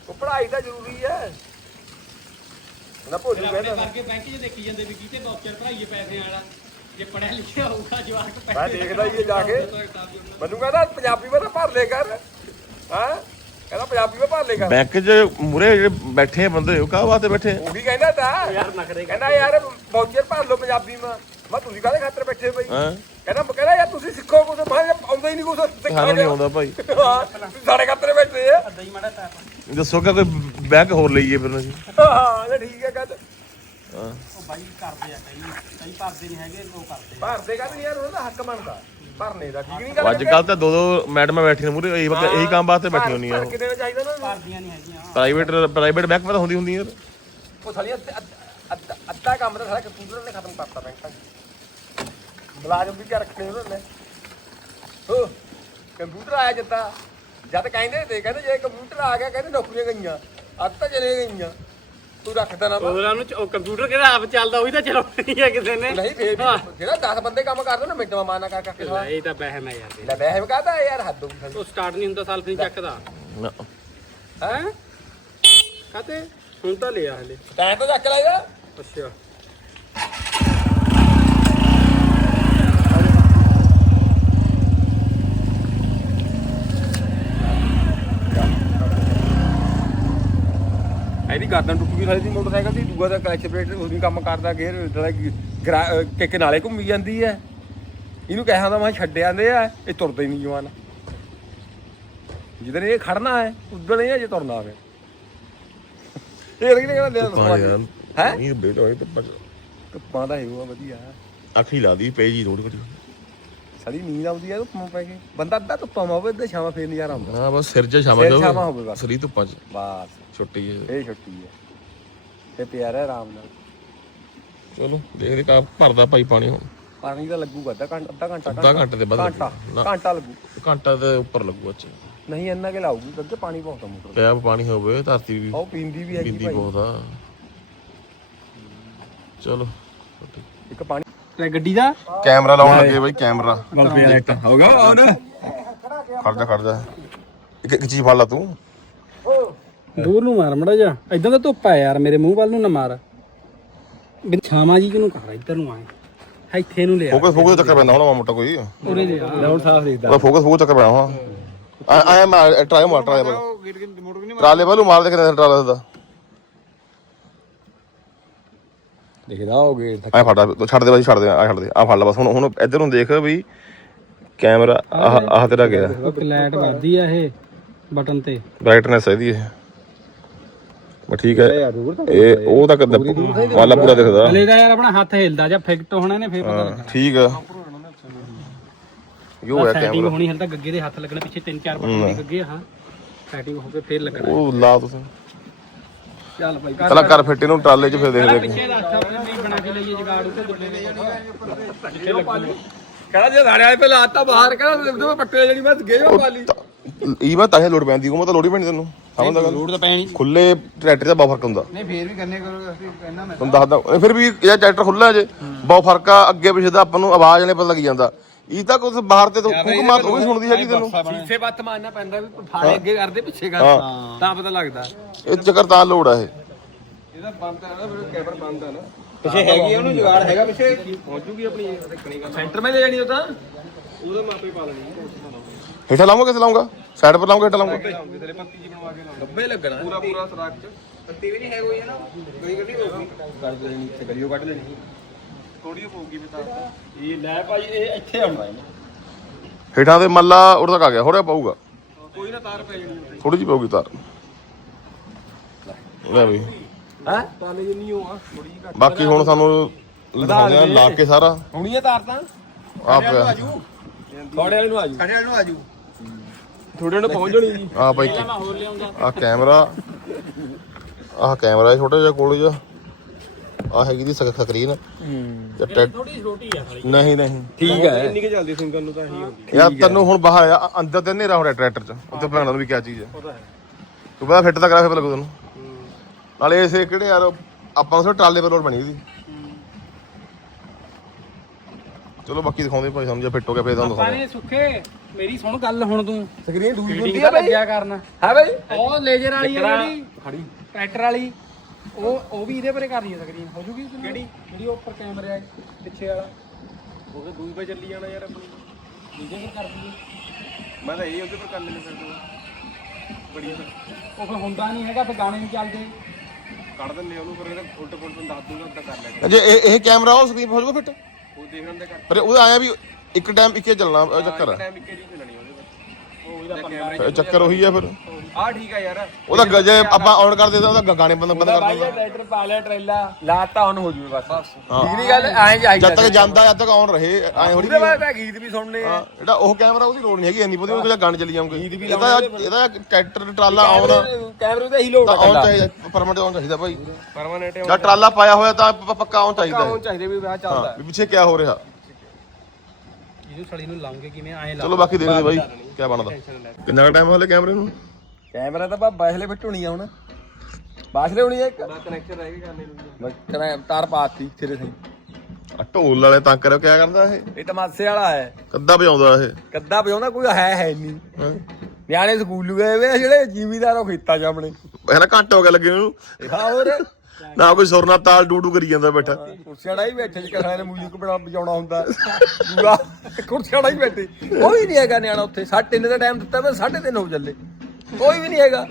ਉਹ ਪੜ੍ਹਾਈ ਤਾਂ ਜ਼ਰੂਰੀ ਹੈ। ਨਾ ਭੁੱਲ ਆਪਣੇ ਕਹਿੰਦਾ ਵਰਗੇ ਬੈਂਕ 'ਚ ਦੇਖੀ ਜਾਂਦੇ ਵੀ ਕਿਤੇ ਬਾਊਚਰ ਭਰਾਈਏ ਪੈਸੇ ਵਾਲਾ ਜੇ ਪੜਿਆ ਲਿਖਿਆ ਹੋਊਗਾ ਜਵਾਕ ਪੈਸੇ ਮੈਂ ਦੇਖਦਾ ਹੀ ਇਹ ਜਾ ਕੇ। ਮੈਨੂੰ ਕਹਿੰਦਾ ਪੰਜਾਬੀ ਵਿੱਚ ਭਰ ਲੈ ਕਰ। ਹਾਂ? ਕਹਿੰਦਾ ਪੰਜਾਬੀ ਵਿੱਚ ਭਰ ਲੈ ਕਰ। ਬੈਂਕ 'ਚ ਮੂਰੇ ਜਿਹੜੇ ਬੈਠੇ ਆ ਬੰਦੇ ਉਹ ਕਾਹ ਵਾਸਤੇ ਬੈਠੇ ਆ? ਉਹ ਵੀ ਕਹਿੰਦਾ ਤਾਂ। ਯਾਰ ਨਖਰੇ ਕਹਿੰਦਾ ਯਾਰ ਬਾਊਚਰ ਭਰ ਲਓ ਪੰਜਾਬੀ ਮਾ ਮੈਂ ਤੁਸੀਂ ਕਾਹਦੇ ਖਾਤਰ ਬੈਠੇ ਬਈ? ਹੈਂ? ਕਹਿੰਦਾ ਕਹਿੰਦਾ ਯਾਰ ਤੁਸੀਂ ਸਿੱਖੋ ਕੁਝ ਮੈਂ ਕਿਹਾ ਆਉਂਦਾ ਹੀ ਨਹੀਂ ਕੁਝ ਸਾਨੂੰ ਨਹੀਂ ਆਉਂਦਾ ਭਾਈ। ਹਾਂ ਸਾਡੇ ਖਾਤਰ ਬੈਠੇ ਆ। ਦਈ ਮਾੜਾ ਟੈਪ ਦੱਸੋ ਕਿ ਕੋਈ ਬੈਂਕ ਹੋਰ ਲਈਏ ਫਿਰ ਅਸੀਂ ਹਾਂ ਇਹ ਠੀਕ ਹੈ ਗੱਲ। ਹਾਂ। ਉਹ ਬਾਈ ਕਰਦੇ ਆ ਕਈ ਕਈ ਭਰਦੇ ਨਹੀਂ ਹੈਗੇ ਉਹ ਕਰਦੇ ਭਰਦੇ ਕਹਿੰਦੇ ਯਾਰ ਉਹਨਾਂ ਦਾ ਹੱਕ ਬਣਦਾ। ਭਰਨੇ ਦਾ ਠੀਕ ਨਹੀਂ ਉਹ ਗੱਲ ਅੱਜ ਕੱਲ ਤਾਂ ਦੋ ਦੋ ਮੈਡਮਾਂ ਬੈਠੀਆਂ ਮੂਰੇ ਇਹੀ ਵਕ- ਇਹੀ ਕੰਮ ਵਾਸਤੇ ਬੈਠੀ ਚਾਹੀਦਾ ਨਾ। ਭਰਦੀਆਂ ਨਹੀਂ ਹੈਗੀਆਂ। ਪ੍ਰਾਈਵੇਟ ਪ੍ਰਾਈਵੇਟ ਬੈਂਕ ਤਾਂ ਹੁੰਦੀ ਹੁੰਦੀ ਯਾਰ ਉਹ ਸਾਲੀ ਅੱਧਾ- ਅੱਧਾ ਅੱਧਾ ਕੰਮ ਤਾਂ ਸਾਰਾ ਕੰਪਿਊਟਰ ਨੇ ਖਤਮ ਕਰਤਾ ਬੈਂਕਾਂ 'ਚ। ਮੁਲਾਜ਼ਮ ਵੀ ਕਿਆ ਰੱਖਣੇ ਉਹਨਾਂ ਨੇ। ਹੋ ਕੰਪਿਊਟਰ ਆਇਆ ਜਿੱਦਾਂ। ਜਦ ਕਹਿੰਦੇ ਤੇ ਕਹਿੰਦੇ ਜੇ ਕੰਪਿਊਟਰ ਆ ਗਿਆ ਕਹਿੰਦੇ ਨੌਕਰੀਆਂ ਗਈਆਂ ਅੱਧ ਤਾਂ ਚਲੇ ਗਈਆਂ। ਤੂੰ ਰੱਖਦਾ ਨਾ ਵਾ। ਉਹਨਾਂ ਨੂੰ ਉਹ ਕੰਪਿਊਟਰ ਕਿਹੜਾ ਆਪ ਚੱਲਦਾ ਉਹੀ ਤਾਂ ਚਲਾਉਣੀ ਹੈ ਕਿਸੇ ਨੇ। ਨਹੀਂ ਫੇਰ ਵੀ ਜਿਹੜਾ 10 ਬੰਦੇ ਕੰਮ ਕਰਦੇ ਨਾ ਮਿੰਟ ਮਾ ਮਾਰਨਾ ਕਰ ਕਰਕੇ ਲੈ, ਇਹ ਤਾਂ ਬਹਿਮ ਹੈ ਯਾਰ। ਲੈ ਵੈਸੇ ਵੀ ਕਹਦਾ ਯਾਰ ਹੱਦ ਹੋ ਗਈ ਉਹ ਸਟਾਰਟ ਨਹੀਂ ਹੁੰਦਾ ਸੈਲਫ ਨਹੀਂ ਚੱਕਦਾ। ਨਾ। ਹੈ? ਕਾਤੇ ਹੁਣ ਤਾਂ ਲਿਆ ਹਲੇ। ਟਾਈਮ ਤਾਂ ਚੱਕ ਲਾਇਦਾ ਅੱਛਾ। ਇਹਦੀ ਗਰਦਨ ਟੁੱਟ ਗਈ ਸਾਡੀ ਦੀ ਮੋਟਰਸਾਈਕਲ ਦੀ ਦੂਆ ਦਾ ਕਲਚ ਪਲੇਟ ਉਹਦੀ ਕੰਮ ਕਰਦਾ ਗੇਅਰ ਜਿਹੜਾ ਕਿੱਕ ਨਾਲੇ ਘੁੰਮੀ ਜਾਂਦੀ ਹੈ। ਇਹਨੂੰ ਕਹਿਆ ਦਾ ਮੈਂ ਛੱਡ ਆਂਦੇ ਆ ਇਹ ਤੁਰਦਾ ਹੀ ਨਹੀਂ ਜਵਾਨ। ਜਿੱਦਣ ਇਹ ਖੜਨਾ ਹੈ ਉਦੋਂ ਹੀ ਜੇ ਤੁਰਨਾ ਆਵੇ ਇਹ ਲੱਗਦਾ ਕਹਿੰਦਾ ਲੈ ਯਾਰ ਹੈ? ਇਹ ਬੇਟਾ ਹੋਏ ਤਾਂ ਧੁੱਪਾਂ ਦਾ ਹੈਗਾ ਵਧੀਆ। ਅੱਖੀ ਲਾ ਦੀ ਪੇਜ ਹੀ ਥੋੜੀ ਘਟੀ ਸਾਡੀ ਨੀਂਦ ਆਉਂਦੀ ਹੈ ਧੁੱਪਾਂ ਪੈ ਕੇ। ਬੰਦਾ ਅੱਧਾ ਧੁੱਪਾਂ ਮਾ ਹੋਵੇ ਅੱਧਾ ਛਾਵਾਂ ਫੇਰ ਨਜ਼ਾਰਾ ਆਉਂਦਾ। ਹਾਂ ਬਸ ਸਿਰ 'ਚ ਛਾਵਾਂ ਸਿਰ ਛਾਵਾਂ ਹੋਵੇ ਬਸ। ਸਰੀ ਧੁੱਪਾਂ 'ਚ। ਬਸ। ਛੁੱਟੀ ਹੈ ਇਹ ਛੁੱਟੀ ਹੈ ਤੇ ਪਿਆਰਾ ਆਰਾਮ ਨਾਲ। ਚਲੋ ਦੇਖਦੇ ਕਾ ਭਰਦਾ ਭਾਈ ਪਾਣੀ ਹੁਣ। ਪਾਣੀ ਦਾ ਲੱਗੂਗਾ ਅੱਧਾ ਘੰਟਾ ਅੱਧਾ ਘੰਟਾ ਅੱਧਾ ਘੰਟੇ ਦੇ ਬਾਅਦ ਘੰਟਾ ਘੰਟਾ ਲੱਗੂ। ਘੰਟਾ ਦੇ ਉੱਪਰ ਲੱਗੂ ਅੱਛਾ। ਨਹੀਂ ਇੰਨਾ ਕਿ ਲਾਊਗੀ ਕਿਉਂਕਿ ਪਾਣੀ ਬਹੁਤ ਆ ਮੋਟਰ ਪਿਆ ਪਾਣੀ ਹੋਵੇ ਧਰਤੀ ਵੀ ਉਹ ਪੀਂਦੀ ਵੀ ਹੈਗੀ ਪੀਂਦੀ ਬਹੁਤ ਆ। ਚਲੋ ਇੱਕ ਪਾਣੀ ਲੈ ਗੱਡੀ ਦਾ? ਕੈਮਰਾ ਲਾਉਣ ਲੱਗੇ ਬਾਈ ਕੈਮਰਾ। ਬਲ ਪਿਆ ਨੈਟ ਹੋਗਾ ਔਨ ਖੜ ਜਾ ਖੜ ਜਾ। ਇੱਕ ਇੱਕ ਚੀਜ਼ ਫੜ ਲਾ ਤੂੰ। ਦੂਰ ਨੂੰ ਮਾਰ ਮੜਾ ਜਾ। ਇਦਾਂ ਦਾ ਧੁੱਪ ਆ ਯਾਰ ਮੇਰੇ ਮੂੰਹ ਵੱਲ ਨੂੰ ਨਾ ਮਾਰ। ਵੀ ਛਾਵਾਂ ਜੀ ਕਿਨੂੰ ਕਰ ਇੱਧਰ ਨੂੰ ਆਏ। ਇੱਥੇ ਨੂੰ ਲਿਆ। ਫੋਕਸ ਫੋਕਸ ਚੱਕਰ ਪੈਂਦਾ ਹੁਣ ਮੋਟਾ ਕੋਈ। ਉਰੇ ਦੇ ਹੁਣ ਸਾਫ਼ ਦਿਖਦਾ। ਫੋਕਸ ਫੋਕਸ ਚੱਕਰ ਪੈਣਾ ਹੁਣ ਆ ਆ ਮੈਂ ਟਰਾਈ ਮਾਰ ਟਰਾਈ ਮਾਰ। ਟਰਾਲੇ ਵੱਲੋਂ ਮਾਰ ਦੇ ਕਿੰਨੇ ਟਰਾਲਾ ਦਾ। ਦਿਖਦਾ ਹੋਗੇ ਆ ਫੜ ਛੱਡ ਦੇ ਬਾਈ ਛੱਡ ਦੇ ਆ ਛੱਡ ਦੇ ਆ ਫੜ ਲੈ ਬਸ ਹੁਣ ਹੁਣ ਇੱਧਰ ਨੂੰ ਦੇਖ ਵੀ ਕੈਮਰਾ ਆਹ ਆਹ ਤੇਰਾ ਗਿਆ ਲਾਈਟ ਵੱਧਦੀ ਆ ਇਹ ਬਟਨ ਤੇ। ਬ੍ਰਾਈਟਨੈਸ ਇਹਦੀ ਹੈ ਬਸ ਠੀਕ ਹੈ ਇਹ ਉਹ ਤਾਂ ਕਦ ਵਾਲਾ ਪੂਰਾ ਦਿਖਦਾ। ਹਲੇ ਦਾ ਯਾਰ ਆਪਣਾ ਹੱਥ ਹਿਲਦਾ ਜਾਂ ਫਿਕਟ ਹੋਣਾ ਨੇ ਫੇਰ ਪਤਾ ਹਾਂ, ਠੀਕ ਆ। ਯੋ ਹੈ ਸੈਟਿੰਗ ਕੈਮਰਾ ਹੋਣੀ ਹਲੇ ਤਾਂ ਗੱਗੇ ਦੇ ਹੱਥ ਲੱਗਣੇ ਪਿੱਛੇ ਤਿੰਨ ਚਾਰ ਬਟਨ ਦੇ ਗੱਗੇ ਆ, ਹਾਂ। ਸੈਟਿੰਗ ਹੋ ਕੇ ਫੇਰ ਲੱਗਣਾ। ਉਹ ਲਾ ਤੁਸੀਂ ਚੱਲ ਭਾਈ ਕਰ ਫਿੱਟ ਇਹਨੂੰ ਟਰਾਲੇ 'ਚ ਫਿਰ ਦੇਖਦੇ। ਪਿੱਛੇ ਦਾ ਅੱਛਾ ਨਹੀਂ ਬਣਾ ਕੇ ਲਈਏ ਜਗਾੜ ਉੱਤੇ ਦੁੱਲੇ ਦੇ ਕਹਿੰਦਾ ਜੇ ਸਾਡੇ ਵਾਲੇ ਪਹਿਲਾਂ ਆਤਾ ਬਾਹਰ ਕਹਿੰਦਾ ਤੇ ਪੱਟੇ ਜਿਹੜੀ ਮੈਂ ਗਏ ਹੋ ਵਾਲੀ ਇਹ ਬਾਤ ਤਾਂ ਇਹ ਲੋਡ ਪੈਂਦੀ ਉਹ ਮੈਂ ਤਾਂ ਲੋਡ ਹੀ ਪੈਣੀ ਤੈਨੂੰ। ਸਮਝਦਾ ਗੱਲ? ਲੋਡ ਤਾਂ ਪੈਣੀ। ਖੁੱਲੇ ਟਰੈਕਟਰ ਦਾ ਬਹੁਤ ਫ਼ਰਕ ਹੁੰਦਾ। ਨਹੀਂ ਫੇਰ ਵੀ ਕਰਨੇ ਕਰੋ ਅਸੀਂ ਕਹਿਣਾ ਮੈਂ ਤੁਹਾਨੂੰ ਦੱਸਦਾ ਇਹ ਫਿਰ ਵੀ ਇਹ ਟਰੈਕਟਰ ਖੁੱਲਾ ਜੇ ਬਹੁਤ ਫ਼ਰਕ ਆ ਅੱਗੇ ਪਿੱਛੇ ਦਾ ਆਪਾਂ ਨੂੰ ਆਵਾਜ਼ ਨੇ ਪਤਾ ਲੱਗ ਜਾਂਦਾ। ਇਹ ਤਾਂ ਕੁਝ ਬਾਹਰ ਤੇ ਫੂਕ ਮਾਰ ਉਹ ਵੀ ਸੁਣਦੀ ਹੈਗੀ ਤੈਨੂੰ। ਸੀਸੇ ਬੱਤ ਮਾਰਨਾ ਪੈਂਦਾ ਵੀ ਫਾੜੇ ਅੱਗੇ ਕਰਦੇ ਪਿੱਛੇ ਕਰ ਤਾਂ ਪਤਾ ਲੱਗਦਾ। ਇਹ ਚੱਕਰ ਤਾਂ ਲੋਡ ਆ ਇਹ। ਇਹਦਾ ਬੰਦ ਆ ਨਾ ਫਿਰ ਕੈਮਰਾ ਬੰਦ ਆ ਨਾ। ਪਿੱਛੇ ਹੈਗੀ ਉਹਨੂੰ ਜੁਗਾੜ ਹੈਗਾ ਪਿੱਛੇ। ਪਹੁੰਚੂਗੀ ਆਪਣੀ ਦੇਖਣੀ ਗੱਲ ਸੈਂਟਰ ਮੈਂ ਲੈ ਜਾਣੀ ਉਹ ਤਾਂ। ਉਹਦੇ ਮਾਪੇ ਪਾ ਲੈਣੀ ਹੇਠਾਂ ਲਾਉਂਗਾ ਕਿੱਥੇ ਲਾਉਂਗਾ? ਸਾਈਡ ਪਰ ਲਾਉਂਗਾ ਹੇਠਾਂ ਲਾਉਂਗਾ? ਤੇਰੇ ਪੱਤੀ ਜੀ ਬਣਵਾ ਕੇ ਲਾਉਣਾ ਗੱਬੇ ਲੱਗਣਾ। ਪੂਰਾ ਪੂਰਾ ਸਰਾਕ ਚ। ਪੱਤੀ ਵੀ ਨਹੀਂ ਹੈ ਕੋਈ ਹੈ ਨਾ ਕਦੀ ਕਦੀ ਹੋਊਗੀ ਕਰ ਦੇਣੀ ਇੱਥੇ ਕਰਿਓ ਕੱਢ ਲੈਣੀ ਥੋੜੀ ਪਊਗੀ ਬਤਾ ਇਹ ਲੈ ਭਾਈ ਇਹ ਇੱਥੇ ਆਉਣਾ ਇਹਨੇ। ਹੇਠਾਂ ਤੇ ਮੱਲਾ ਉੜ ਤੱਕ ਆ ਗਿਆ ਹੋੜਿਆ ਪਊਗਾ। ਕੋਈ ਨਾ ਤਾਰ ਪੈ ਜਾਣੀ ਥੋੜੀ ਜਿਹੀ ਪਊਗੀ ਤਾਰ। ਲੈ ਬਈ ਹੈ? ਤਾਲੇ ਜਿੰਨੀ ਹੋ ਆ ਥੋੜੀ ਜਿਹੀ ਘੱਟ। ਬਾਕੀ ਹੁਣ ਸਾਨੂੰ ਲਗਾਉਂਦੇ ਆ ਲਾ ਕੇ ਸਾਰਾ। ਹੁਣੀ ਇਹ ਤਾਰ ਤਾਂ? ਆਪ ਥੋੜੇ ਵਾਲੇ ਨੂੰ ਆਜੂ। ਖੜੇ ਵਾਲੇ ਨੂੰ ਆਜੂ। ਥੋੜੇ ਨੂੰ ਪਹੁੰਚ ਜਣੀ ਜੀ। ਆ ਲਿਆਉਂਦਾ। ਆ ਕੈਮਰਾ। ਆਹ ਕੈਮਰਾ ਛੋਟਾ ਜਿਹਾ ਕੋਲ ਜਿਹਾ। ਆ ਹੈਗੀ ਦੀ ਸਕ ਸਕਰੀਨ। ਤੇ ਟੈ- ਥੋੜੀ ਛੋਟੀ ਆ ਸਾਲੀ ਨਹੀਂ ਨਹੀਂ। ਠੀਕ ਹੈ ਇੰਨੀ ਕਿ ਜਲਦੀ ਸਿੰਗਲ ਨੂੰ ਤਾਂ ਇਹੀ ਹੁੰਦੀ। ਯਾਰ ਤੈਨੂੰ ਹੁਣ ਬਾਹਰ ਆ ਅੰਦਰ ਤੇ ਹਨੇਰਾ ਹੋ ਰਿਹਾ ਟਰੈਕਟਰ ਚ। ਉੱਤੇ ਭਲਾਣਾ ਨੂੰ ਵੀ ਕਿਆ ਚੀਜ਼ ਹੈ ਪਤਾ ਹੈ। ਤੂੰ ਬੜਾ ਫਿੱਟ ਤਾਂ ਕਰਾ ਫਿਰ ਲੱਗੂ ਤੈਨੂੰ। ਨਾਲੇ ਇਸੇ ਕਿਹੜੇ ਯਾਰ ਆਪਾਂ ਉਸ ਟਰਾਲੇ ਪਰ ਲੋਡ ਬਣੀ ਦੀ ਚਲੋ ਬਾਕੀ ਦਿਖਾਉਂਦੇ ਭਾਈ ਸਾਨੂੰ ਜੇ ਫਿੱਟ ਹੋ ਗਿਆ ਫੇਰ ਤੁਹਾਨੂੰ ਆਪਾਂ ਦਿਖਾਉਂਦੇ। ਨੇ ਸੁੱਖੇ ਮੇਰੀ ਸੁਣ ਗੱਲ ਹੁਣ ਤੂੰ। ਸਕਰੀਨ ਦੂਜੀ ਹੁੰਦੀ ਹੈ ਬਈ ਲੱਗਿਆ ਕਰਨਾ। ਹੈ ਬਈ ਉਹ ਲੇਜ਼ਰ ਵਾਲੀ ਆ? ਜਿਹੜੀ। ਖੜੀ। ਟਰੈਕਟਰ ਵਾਲੀ। ਉਹ ਉਹ ਵੀ ਇਹਦੇ ਪਰੇ ਕਰਨੀ ਹੈ ਸਕਰੀਨ ਹੋ ਜੂਗੀ ਕਿਹੜੀ? ਜਿਹੜੀ ਉਹ ਉੱਪਰ ਕੈਮਰੇ ਆ ਪਿੱਛੇ ਵਾਲਾ। ਉਹ ਕਿ ਦੂਈ ਪੇ ਚੱਲੀ ਜਾਣਾ ਯਾਰ ਆਪਣੀ ਕੀ ਕਰ ਦਈਏ। ਮੈਂ ਤਾਂ ਇਹ ਉਹਦੇ ਪਰ ਕਰ ਲੈਣੇ ਫਿਰ ਬੜੀ ਉਹ ਫਿਰ ਹੁੰਦਾ ਨਹੀਂ ਹੈਗਾ ਫਿਰ ਗਾਣੇ ਨਹੀਂ ਚੱਲਦੇ। ਕੱਢ ਦਿੰਦੇ ਉਹਨੂੰ ਫਿਰ ਇਹਦਾ ਉਲਟ ਪੁਲਟ ਦੱਸ ਦੂੰਗਾ ਤਾਂ ਕਰ ਲੈ ਜੇ ਇਹ ਇਹ ਕੈਮਰਾ ਉਹ ਸਕਰੀਨ ਹੋ ਜਾਊਗਾ ਫਿੱਟ? ਉਹ ਦੇਖ ਲੈਂਦੇ ਕਰ। ਪਰ ਉਹਦਾ ਆਇਆ ਵੀ ਇੱਕ ਟਾਈਮ ਇੱਕੇ ਚੱਲਣਾ ਚੱਕਰ। ਹੈ ਟਾਈਮ ਇੱਕੇ ਜੀ ਚੱਲਣੀ ਉਹਦੇ ਪਰ ਉਹ ਇਹਦਾ ਚੱਕਰ ਉਹੀ ਆ ਫਿਰ। ਆ ਠੀਕ ਆ ਯਾਰ। ਉਹਦਾ ਗ- ਜੇ ਆਪਾਂ ਆਨ ਕਰ ਦੇਦਾ ਉਹਦਾ ਗਾਣੇ ਬੰਦ ਬੰਦ ਕਰ ਭਾਈ ਇਹ ਟਰੈਕਟਰ ਪਾ ਲਿਆ ਟਰੇਲਾ ਲਾਤਾ ਉਹਨੂੰ ਹੋ ਜੂਵੇ ਬਸ। ਠੀਕ ਨਹੀਂ ਗੱਲ ਐਂ ਚਾਹੀਦਾ ਜਦ ਤੱਕ ਜਾਂਦਾ। ਜਦ ਤੱਕ ਆਨ ਰਹੇ ਐ ਥੋੜੀ ਉਹਦੇ ਬਾਅਦ ਮੈਂ ਗੀਤ ਵੀ ਸੁਣਨੇ ਆ। ਜਿਹੜਾ ਉਹ ਕੈਮਰਾ ਉਹਦੀ ਲੋੜ ਨਹੀਂ ਹੈਗੀ ਇੰਨੀ ਵਧੀਆ ਉਹਦੇ ਗਾਣੇ ਚੱਲੀ ਜਾਉਂਗੇ ਇਹਦਾ ਇਹਦਾ ਟਰੈਕਟਰ ਟਰਾਲਾ ਆਉਣ। ਕੈਮਰੇ ਤੇ ਹੀ ਲੋਡ ਤਾਂ ਆਨ ਚਾਹੀਦਾ ਪਰਮਿਟ ਆਨ ਚਾਹੀਦਾ ਭਾਈ। ਪਰਮਾਨੈਂਟ ਜਦ ਟਰਾਲਾ ਪਾਇਆ ਹੋਇਆ ਤਾਂ ਪ- ਪੱਕਾ ਆਨ ਚਾਹੀਦਾ ਹੈ। ਚਾਹੀਦੇ ਵੀ ਵਿਆਹ ਹਾਂ ਵੀ ਪਿੱਛੇ ਕੀ ਹੋ ਰਿਹਾ? ਇਹਨੂੰ ਸੜੀ ਨੂੰ ਲਾਉਂਗੇ ਕਿਵੇਂ ਐ ਚਲੋ ਬਾਕੀ ਦੇਖਦੇ ਬਾਈ ਕੀ ਬਣਦਾ। ਕਿੰਨਾ ਟਾਈਮ ਹਲੇ ਕੈਮਰੇ ਨੂੰ? ਕੈਮਰਾ ਤਾਂ ਬਾ ਬਾਸਲੇ ਫਿੱਟ ਹੋਣੀ ਆ ਹੁਣ। ਬਾਸਲੇ ਹੋਣੀ ਆ ਇੱਕ? ਕਨੈਕਸ਼ਨ ਰਹਿ ਗਿਆ ਕਰਨੇ ਨੂੰ ਬਸ ਕਰਾਂ ਤਾਰ ਪਾਤੀ ਸਿਰੇ ਸੇ ਆ ਢੋਲ ਵਾਲੇ ਤਾਂ ਕਰਿਓ ਕਿਆ ਕਰਦਾ ਇਹ? ਇਹ ਤਮਾਸੇ ਵਾਲਾ ਹੈ। ਕੱਦਾ ਵਜਾਉਂਦਾ ਇਹ। ਕੱਦਾ ਵਜਾਉਂਦਾ ਕੋਈ ਹੈ ਹੈ ਨਹੀਂ। ਹੈਂ? ਨਿਆਣੇ ਸਕੂਲ ਗਏ ਵੇ ਆ ਜਿਹੜੇ ਜ਼ਿਮੀਦਾਰ ਉਹ ਖੇਤਾਂ 'ਚ ਆਪਣੇ। ਪਹਿਲਾਂ ਘੰਟਾ ਹੋ ਗਿਆ ਲੱਗੇ ਨੂੰ। ਹਾਂ ਹੋਰ? ਨਾ ਕੋਈ ਸੁਰ ਨਾ ਤਾਲ ਡੂ ਡੂ ਕਰੀ ਜਾਂਦਾ ਬੈਠਾ। ਕੁਰਸੀਆਂ ਡਾ ਹੀ ਬੈਠੇ ਜਿ ਕਹਾਂ ਨੇ ਮਿਊਜ਼ਿਕ ਬਣਾ ਵਜਾਉਣਾ ਹੁੰਦਾ। ਦੂਆ ਕੁਰਸੀਆਂ ਡਾ ਹੀ ਬੈਠੇ। ਕੋਈ ਨਹੀਂ ਹੈਗਾ ਨਿਆਣਾ ਉੱਥੇ। 3:30 ਦਾ ਟਾਈਮ ਦਿੱਤਾ ਮੈਂ 3:30 ਹੋ ਚੱਲੇ। ਕੋਈ ਵੀ ਨਹੀਂ ਹੈਗਾ।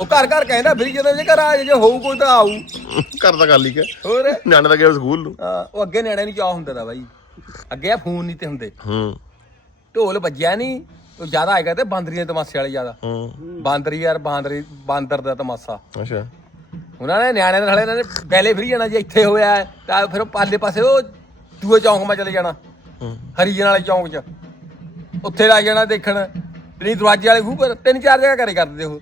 ਉਹ ਘਰ ਘਰ ਕਹਿੰਦਾ ਫਿਰ ਜਦੋਂ ਜੇ ਘਰ ਆ ਜੇ ਹੋਊ ਕੋਈ ਤਾਂ ਆਊ। ਘਰ ਦਾ ਗੱਲ ਹੀ ਕਿ ਹੋਰ? ਨਿਆਣੇ ਦਾ ਗਿਆ ਸਕੂਲ ਨੂੰ। ਹਾਂ, ਉਹ ਅੱਗੇ ਨਿਆਣੇ ਨੂੰ ਚਾਹ ਹੁੰਦਾ ਦਾ ਬਾਈ। ਅੱਗੇ ਆ ਫੋਨ ਨਹੀਂ ਤੇ ਹੁੰਦੇ। ਹੂੰ। ਢੋਲ ਵੱਜਿਆ ਨਹੀਂ ਉਹ ਜ਼ਿਆਦਾ ਆਏਗਾ ਤੇ ਬਾਂਦਰੀਆਂ ਦੇ ਤਮਾਸ਼ੇ ਵਾਲੇ ਜ਼ਿਆਦਾ। ਹੂੰ। ਬਾਂਦਰੀ ਯਾਰ ਬਾਂਦਰੀ ਬਾਂਦਰ ਦਾ ਤਮਾਸ਼ਾ। ਅੱਛਾ। ਉਹਨਾਂ ਨੇ ਨਿਆਣਿਆਂ ਦੇ ਨਾਲੇ ਇਹਨਾਂ ਨੇ ਪਹਿਲੇ ਫਰੀ ਜਾਣਾ ਜੇ ਇੱਥੇ ਹੋਇਆ ਹੈ, ਤਾਂ ਫਿਰ ਉਹ ਪਾਲੇ ਪਾਸੇ ਉਹ ਦੂਏ ਚੌਂਕ 'ਮਾ ਚਲੇ ਜਾਣਾ। ਹੂੰ। ਹਰੀਜਨ ਵਾਲੇ ਚੌਂਕ 'ਚ। ਉੱਥੇ ਲੱਗ ਜਾਣਾ ਦੇਖਣ। ਨਹੀਂ ਦਰਵਾਜ਼ੇ ਵਾਲੇ ਖੂਹ ਪਰ ਤਿੰਨ ਚਾਰ ਜਗ੍ਹਾ ਕਰੇ ਕਰਦੇ ਉਹ।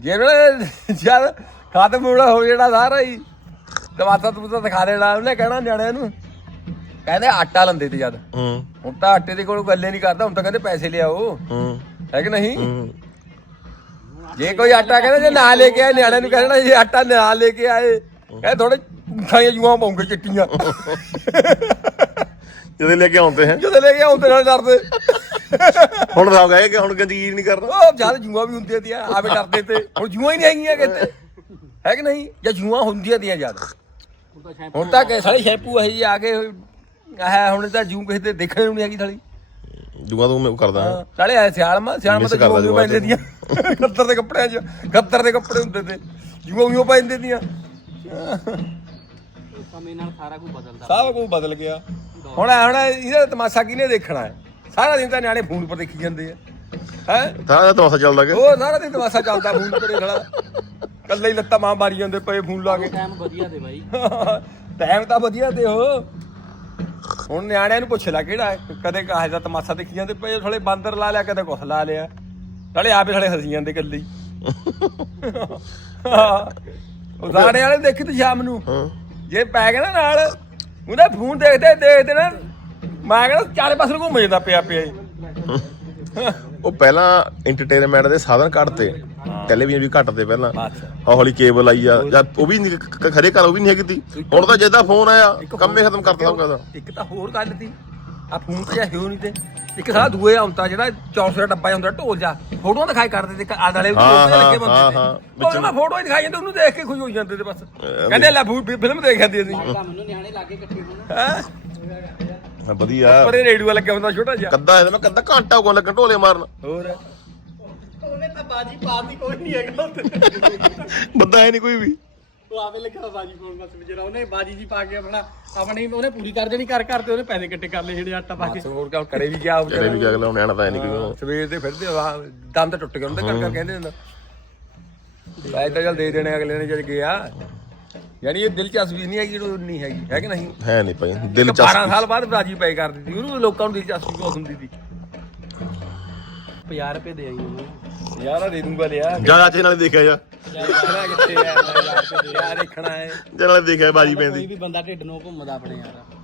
ਜੇ ਉਹਨਾਂ ਜਦ ਖਤਮ ਹੋਣਾ ਹੋ ਜਿਹੜਾ ਸਾਰਾ ਹੀ ਤਮਾਸ਼ਾ ਤੂੰ ਦਿਖਾ ਦੇਣਾ ਉਹਨੇ ਕਹਿਣਾ ਨਿਆਣਿਆਂ ਨੂੰ। ਕਹਿੰਦੇ ਆਟਾ ਲੰਦੇ ਤੇ ਜਦ। ਹੂੰ। ਹੁਣ ਤਾਂ ਆਟੇ ਦੇ ਕੋਲ ਗੱਲੇ ਨਹੀਂ ਕਰਦਾ ਹੁਣ ਤਾਂ ਕਹਿੰਦੇ ਪੈਸੇ ਲਿਆਓ। ਹੂੰ। ਹੈ ਕਿ ਨਹੀਂ? ਜੇ ਕੋਈ ਆਟਾ ਕਹਿੰਦਾ ਜੇ ਨਾ ਲੈ ਕੇ ਆਏ ਨਿਆਣਿਆਂ ਨੂੰ ਕਹਿਣਾ ਜੇ ਆਟਾ ਨਾ ਲੈ ਕੇ ਆਏ ਕਹਿੰਦੇ ਥੋੜੇ ਖਾਈਆਂ ਜੂਆਂ ਪਾਉਂਗੇ ਚਿੱਟੀਆਂ। ਜਦੋਂ ਲੈ ਕੇ ਆਉਂਦੇ ਹੈ। ਜਦੋਂ ਲੈ ਕੇ ਆਉਂਦੇ ਨਾਲ ਡਰਦੇ। ਹੁਣ ਤਾਂ ਗਏ ਕਿ ਹੁਣ ਗੰਦੀ ਨਹੀਂ ਕਰਨਾ। ਉਹ ਜਦ ਜੂਆਂ ਵੀ ਹੁੰਦੀਆਂ ਤੀਆਂ ਆਵੇ ਡਰਦੇ ਤੇ। ਹੁਣ ਜੂਆਂ ਹੀ ਨਹੀਂ ਹੈਗੀਆਂ ਕਿਤੇ। ਹੈ ਕਿ ਨਹੀਂ? ਜਾਂ ਜੂਆਂ ਹੁੰਦੀਆਂ ਤੀਆਂ ਜਦ। ਹੁਣ ਤਾਂ ਕਿ ਸਾਲੇ ਸ਼ੈਂਪੂ ਇਹ ਜੀ ਆ ਗਏ ਆਹ ਹੁਣ ਤਾਂ ਜੂ ਕਿਸੇ ਤੇ ਦੇਖਣ ਨੂੰ ਨਹੀਂ ਹੈਗੀ ਸਾਲੀ। ਜੂਆ ਤੂੰ ਮੈਂ ਕਰਦਾ। ਹਾਂ ਸਾਲੇ ਐ ਸਿਆਲ ਮਾ ਸਿਆਲ ਮਾ Miss ਤਾਂ ਕਰਦਾ ਜੂਆਂ ਜੂਆਂ ਪੈਂਦੇ ਦੀਆਂ ਗੱਤਰ ਦੇ ਕੱਪੜਿਆਂ 'ਚ ਗੱਤਰ ਦੇ ਕੱਪੜੇ ਹੁੰਦੇ ਤੇ। ਜੂਆਂ ਵੀ ਪੈਂਦੇ ਦੀਆਂ ਸਮੇਂ ਨਾਲ ਸਾਰਾ ਕੁਝ ਬਦਲਦਾ। ਸਭ ਕੁਝ ਬਦਲ ਗਿਆ। ਹੁਣ ਹੁਣ ਇਹਦਾ ਤਮਾਸ਼ਾ ਕਿਹਨੇ ਦੇਖਣਾ ਹੈ? ਸਾਰਾ ਦਿਨ ਤਾਂ ਨਿਆਣੇ ਫੋਨ ਪਰ ਦੇਖੀ ਜਾਂਦੇ ਆ। ਹੈ? ਤਾਂ ਤਮਾਸ਼ਾ ਚੱਲਦਾ ਕਿ? ਉਹ ਸਾਰਾ ਦਿਨ ਤਮਾਸ਼ਾ ਚੱਲਦਾ ਫੋਨ ਤੇ ਖੜਾ। ਕੱਲੇ ਹੀ ਲੱਤਾਂ ਮਾਂ ਮਾਰੀ ਜਾਂਦੇ ਪਏ ਫੋਨ ਲਾ ਕੇ। ਟਾਈਮ ਵਧੀਆ ਦੇ ਬਾਈ। ਟਾਈਮ ਤਾਂ ਵਧੀਆ ਤੇ ਉਹ। ਹੁਣ ਨਿਆਣਿਆਂ ਨੂੰ ਪੁੱਛ ਲੈ ਕਿਹੜਾ? ਕਦੇ ਕਾਹੇ ਦਾ ਤਮਾਸ਼ਾ ਦੇਖੀ ਜਾਂਦੇ ਪਏ ਥੋੜੇ ਬਾਂਦਰ ਲਾ ਲਿਆ ਕਦੇ ਕੁਛ ਲਾ ਲਿਆ। ਨਾਲੇ ਆਪੇ ਥੋੜੇ ਹੱਸੀ ਜਾਂਦੇ ਕੱਲੇ [LAUGHS] ਉਹ ਸਾੜੇ ਵਾਲੇ ਦੇਖੀ ਤੇ ਸ਼ਾਮ ਨੂੰ? ਹਾਂ। ਜੇ ਪੈ ਗਿਆ ਨਾ ਨਾਲ ਉਹਦਾ ਫੋਨ ਦੇਖਦੇ ਦੇਖਦੇ ਨਾ ਮੈਂ ਕਹਿੰਦਾ ਚਾਰੇ ਪਾਸੇ ਨੂੰ ਘੁੰਮ ਜਾਂਦਾ ਪਿਆ ਪਿਆ ਹੀ। ਉਹ ਪਹਿਲਾਂ ਐਂਟਰਟੇਨਮੈਂਟ ਦੇ ਸਾਧਨ ਘੱਟਤੇ ਟੈਲੀਵਿਜ਼ਨ ਵੀ ਘੱਟਦੇ ਪਹਿਲਾਂ। ਅੱਛਾ। ਹੌਲੀ ਕੇਬਲ ਆਈ ਆ ਜਾਂ ਉਹ ਵੀ ਨਹੀਂ ਖਰੇ ਘਰ ਉਹ ਵੀ ਨਹੀਂ ਹੈਗੀ ਤੀ। ਹੁਣ ਤਾਂ ਜਿੱਦਾਂ ਫੋਨ ਆਇਆ ਕੰਮੇ ਖਤਮ ਕਰਤਾ ਕਹਦਾ ਇੱਕ ਤਾਂ ਹੋਰ ਗੱਲ ਤੀ। ਆ ਫੋਨ ਤੇ ਹਿਓ ਨਹੀਂ ਤੇ। ਇੱਕ ਸਾਲਾ ਦੂਏ ਆਉਂਦਾ ਜਿਹੜਾ 400 ਦਾ ਡੱਬਾ ਹੁੰਦਾ ਢੋਲ ਜਾ ਫੋਟੋਆਂ ਦਿਖਾਈ ਕਰਦੇ ਤੇ ਆ ਨਾਲੇ ਹਾਂ, ਉੱਤੇ ਲੱਗੇ ਹਾਂ, ਬੰਦੇ ਹਾਂ, ਤੇ। ਹਾਂ। ਉਹ ਮੈਂ ਫੋਟੋ ਹੀ ਦਿਖਾਈ ਜਾਂਦੇ ਉਹਨੂੰ ਦੇਖ ਕੇ ਖੁਸ਼ ਹੋ ਜਾਂਦੇ ਤੇ ਬਸ। ਕਹਿੰਦੇ ਲੈ ਫਿਲਮ ਦੇਖ ਜਾਂਦੇ ਅਸੀਂ। ਮੈਨੂੰ ਨਿਆਣੇ ਲਾਗੇ ਇਕੱਠੇ ਹੋਣ। ਹੈ? ਵਧੀਆ। ਪਰੇ ਰੇਡੀਓ ਲੱਗਿਆ ਹੁੰਦਾ ਛੋਟਾ ਜਿਹਾ। ਕੱਦਾ ਇਹਦਾ ਮੈਂ ਕੱਦਾ ਘੰਟਾ ਕੋ ਲੱਗਣ ਢੋਲੇ ਮਾਰਨ। ਹੋਰ? ਉਹਨੇ ਤਾਂ ਬਾਜੀ ਪਾਤੀ ਕੋਈ ਨਹੀਂ ਹੈਗਾ। ਉੱਥੇ ਬੰਦਾ ਹੈ ਨਹੀਂ ਕੋਈ ਵੀ। ਉਹ ਆਵੇ ਲਿਖਿਆ ਬਾਜੀ ਫੋਨ ਬਸ ਵਿਚਾਰਾ ਉਹਨੇ ਬਾਜੀ ਜੀ ਪਾ ਕੇ ਆਪਣਾ ਆਪਣੀ ਉਹਨੇ ਪੂਰੀ ਕਰ ਦੇਣੀ ਕਰ ਕਰ ਤੇ ਉਹਨੇ ਪੈਸੇ ਇਕੱਠੇ ਕਰ ਲਏ ਜਿਹੜੇ ਆਟਾ ਪਾ ਕੇ। ਹੋਰ ਕਿਉਂ ਕਰੇ ਵੀ ਗਿਆ ਜਿਹੜੇ ਵੀ ਅਗਲਾ ਉਹਨੇ ਆਣਾ ਤਾਂ ਨਹੀਂ ਕੋਈ ਸਵੇਰ ਦੇ ਫਿਰਦੇ ਆ ਦੰਦ ਟੁੱਟ ਗਏ ਉਹਦੇ ਕਰ ਕਰ ਕਹਿੰਦੇ ਹੁੰਦਾ ਪੈਸੇ ਤਾਂ ਚੱਲ ਦੇ ਦੇਣੇ ਅਗਲੇ ਨੇ ਜਦ ਗਿਆ। ਯਾਨੀ ਇਹ ਦਿਲਚਸਪੀ ਨਹੀਂ ਹੈਗੀ ਜਿਹੜੀ ਨਹੀਂ ਹੈਗੀ ਹੈ ਕਿ ਨਹੀਂ? ਹੈ ਨਹੀਂ ਭਾਈ ਦਿਲ 12 ਚ ਸਾਲ ਬਾਅਦ ਬਾਜੀ ਪਏ ਕਰ ਦਿੱਤੀ ਉਹਨੂੰ ਲੋਕਾਂ ਨੂੰ ਦਿਲਚਸਪੀ ਬਹੁਤ ਹੁੰਦੀ ਸੀ। 50 ਰੁਪਏ ਦੇ ਆਈ ਉਹਨੂੰ। ਯਾਰ ਆ ਦੇ ਦੂੰਗਾ ਲਿਆ। ਜਾ ਚਾਚੇ ਨਾਲ ਦੇਖਿਆ ਜਾ। ਦੇਖਣਾ ਕਿੱਥੇ ਆ? ਯਾਰ ਦੇਖਣਾ ਹੈ। ਦੇਖਿਆ ਬਾਜੀ ਕੋਈ ਪੈਂਦੀ ਵੀ ਬੰਦਾ ਢਿੱਡ ਨੂੰ ਘੁੰਮਦਾ ਆਪਣੇ ਯਾਰ।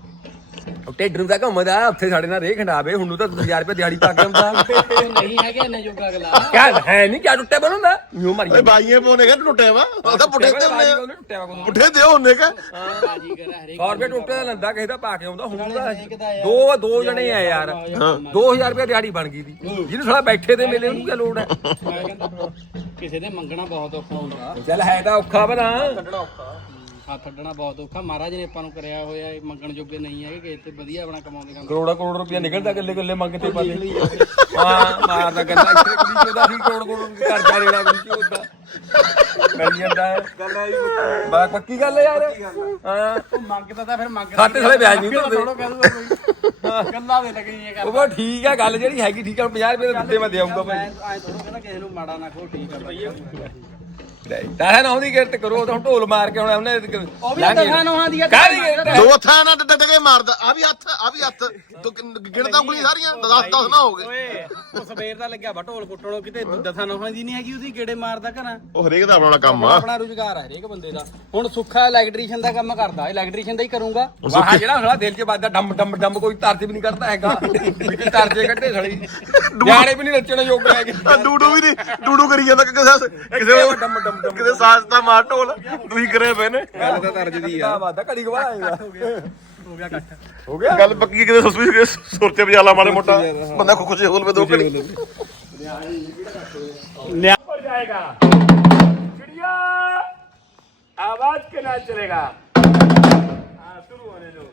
ਉਹ ਢਿੱਡ ਨੂੰ ਤਾਂ ਘੁੰਮਦਾ ਉੱਥੇ ਸਾਡੇ ਨਾਲ ਰੇ ਖੰਡਾਵੇ ਹੁਣ ਨੂੰ ਤਾਂ 1000 ਰੁਪਏ ਦਿਹਾੜੀ ਪਾ ਕੇ ਆਉਂਦਾ। ਨਹੀਂ ਹੈਗੇ ਇੰਨੇ ਜੋਗਾ ਅਗਲਾ। ਕਿਆ ਹੈ ਨਹੀਂ ਕਿਆ ਟੁੱਟੇ ਬਣਦਾ ਨਿਉ ਮਰ ਓਏ ਬਾਈਏ ਪੋਨੇ ਕਾ ਟੁੱਟਿਆ ਵਾ। ਉਹ ਤਾਂ ਪੁੱਠੇ ਤੇ ਹੁੰਦੇ ਆ। ਟੁੱਟਿਆ ਵਾ ਪੁੱਠੇ ਦਿਓ ਹੁੰਨੇ ਕਾ ਬਾਜੀ ਕਰਾ ਹਰੇਕ 100 ਰੁਪਏ ਟੁੱਟੇ ਦਾ ਲੰਦਾ ਕਿਸੇ ਦਾ ਪਾ ਕੇ ਆਉਂਦਾ ਹੁਣ ਤਾਂ ਦਾ। ਦੋ ਦੋ ਜਣੇ ਆ ਯਾਰ 2000 ਰੁਪਏ ਦਿਹਾੜੀ ਬਣ ਗਈ ਦੀ। ਜਿਹਨੂੰ ਸਾਲਾ ਬੈਠੇ ਤੇ ਮਿਲੇ ਉਹਨੂੰ ਕੀ ਲੋੜ ਹੈ? ਮੈਂ ਕਹਿੰਦਾ ਕਿਸੇ ਦੇ ਮੰਗਣਾ ਬਹੁਤ ਔਖਾ ਹੁੰਦਾ। ਚੱਲ ਹੈ ਤਾਂ ਔਖਾ ਬਣਾ ਹੱਥ ਅੱਡਣਾ ਬਹੁਤ ਔਖਾ। ਮਹਾਰਾਜ ਨੇ ਆਪਾਂ ਨੂੰ ਕਰਿਆ ਹੋਇਆ ਇਹ ਮੰਗਣ ਜੋਗੇ ਨਹੀਂ ਹੈਗੇ ਕਿ ਇੱਥੇ ਵਧੀਆ ਆਪਣਾ ਕਮਾਉਂਦੇ ਕੰਮ। ਕਰੋੜਾ ਕਰੋੜ ਰੁਪਇਆ ਨਿਕਲਦਾ ਗੱਲੇ ਗੱਲੇ ਮੰਗ ਤੇ ਪਾਲੇ ਹਾਂ ਮਾਰਦਾ ਗੱਲਾਂ ਇੱਥੇ ਕੁੜੀ ਚੋਦਾ ਸੀ ਕਰੋੜ ਕਰੋੜ ਕਰਜ਼ਾ ਲੈਣਾ ਕੁੜੀ ਚੋਦਾ। ਮਿਲ ਜਾਂਦਾ ਹੈ। ਗੱਲ ਹੈ। ਬਾ ਪੱਕੀ ਗੱਲ ਹੈ ਯਾਰ। ਹਾਂ। ਮੰਗਦਾ ਤਾਂ ਫਿਰ ਮੰਗਦਾ ਖਾਤੇ ਸਾਲੇ ਵਿਆਜ ਨਹੀਂ ਭਰਦੇ ਥੋੜੋ ਕਹਿ ਦੂਗਾ ਕੋਈ। ਗੱਲਾਂ ਦੇ ਲੱਗੀਆਂ ਕਰ ਉਹ ਬਾ ਠੀਕ ਹੈ ਗੱਲ ਜਿਹੜੀ ਹੈਗੀ ਠੀਕ ਹੈ 50 ਰੁਪਏ ਦੇ ਦਿੱਤੇ ਮੈਂ ਦੇਵਾਂਗਾ ਭਾਈ। ਐ ਥੋੜੋ ਕਹਿੰਦਾ ਕਿਸੇ ਨੂੰ ਮਾੜਾ ਨਾ ਕਹੋ ਠੀਕ ਆ ਤਾਂ ਨਾ ਉਹਦੀ ਗਿਰਤ ਕਰੋ ਤਾਂ ਹੁਣ ਢੋਲ ਮਾਰ ਕੇ ਹੁਣ ਉਹਨੇ ਉਹ ਵੀ ਦਸਾਂ ਨੋਹਾਂ ਦੀ ਆ ਕਾਹਦੀ ਗਿਰਤ? ਦੋ ਹੱਥਾਂ ਨਾਲ ਡੱਡ ਕੇ ਮਾਰਦਾ ਆ ਵੀ ਹੱਥ ਆ ਵੀ ਹੱਥ ਤੂੰ ਗਿਣਦਾ ਉਂਗਲੀ ਸਾਰੀਆਂ 10 10 ਨਾ ਹੋ ਗਏ ਉਹ ਸਵੇਰ ਦਾ ਲੱਗਿਆ ਵਾ ਢੋਲ ਕੁੱਟਣੋਂ ਕਿਤੇ ਦਸਾਂ ਨੋਹਾਂ ਦੀ ਨਹੀਂ ਹੈਗੀ ਉਹਦੀ ਗੇੜੇ ਮਾਰਦਾ ਘਰਾਂ। ਉਹ ਹਰੇਕ ਦਾ ਆਪਣਾ ਕੰਮ ਆ। ਆਪਣਾ ਰੁਜ਼ਗਾਰ ਹੈ ਹਰੇਕ ਬੰਦੇ ਦਾ। ਹੁਣ ਸੁੱਖਾ ਇਲੈਕਟ੍ਰੀਸ਼ੀਅਨ ਦਾ ਕੰਮ ਕਰਦਾ ਇਲੈਕਟ੍ਰੀਸ਼ੀਅਨ ਦਾ ਹੀ ਕਰੂੰਗਾ। ਵਾਹ ਜਿਹੜਾ ਸਾਲਾ ਦਿਲ 'ਚ ਵੱਜਦਾ ਡੰਮ ਡੰਮ ਡੰਮ ਕੋਈ ਤਰਜ ਵੀ ਨਹੀਂ ਕਰਦਾ ਹੈਗਾ। ਤਰਜੇ ਕੱਢੇ ਸੜੀ ਨਿਆਣੇ ਵੀ ਨਹੀਂ ਨੱਚਣ ਯੋਗ ਹੈਗੇ ਆ ਡੂਡੂ ਵੀ ਨਹੀਂ ਡੂਡੂ ਕਰੀ ਜਾਂਦਾ ਕਿਸੇ ਕਿਸੇ ਉਹ ਡੰਮ ਡੰਮ ਡੰਮ। ਕਿਸੇ ਸਾਜ਼ ਦਾ ਮਾਰ ਢੋਲ। ਤੁਸੀਂ ਕਰੇ ਪਏ ਨੇ। ਗੱਲ ਤਾਂ ਤਰਜ ਦੀ ਆ। ਵਾਦਾ ਘੜੀ ਗਵਾ ਆਏਗਾ ਹੋ ਗਿਆ ਇਕੱਠ ਹੋ ਗਿਆ ਗੱਲ ਪੱਕੀ ਕਿਤੇ ਸੁਸਵੀ ਕੇ ਸੁਰ ਤੇ ਵਜਾਲਾ ਮਾਰੇ ਮੋਟਾ ਬੰਦਾ ਖੁ ਖੁਸ਼ੇ ਹੋਲ ਵੇ ਦੋ ਘੜੀ पर जाएगा चिड़िया आवाज के ना चलेगा हाँ शुरू होने दो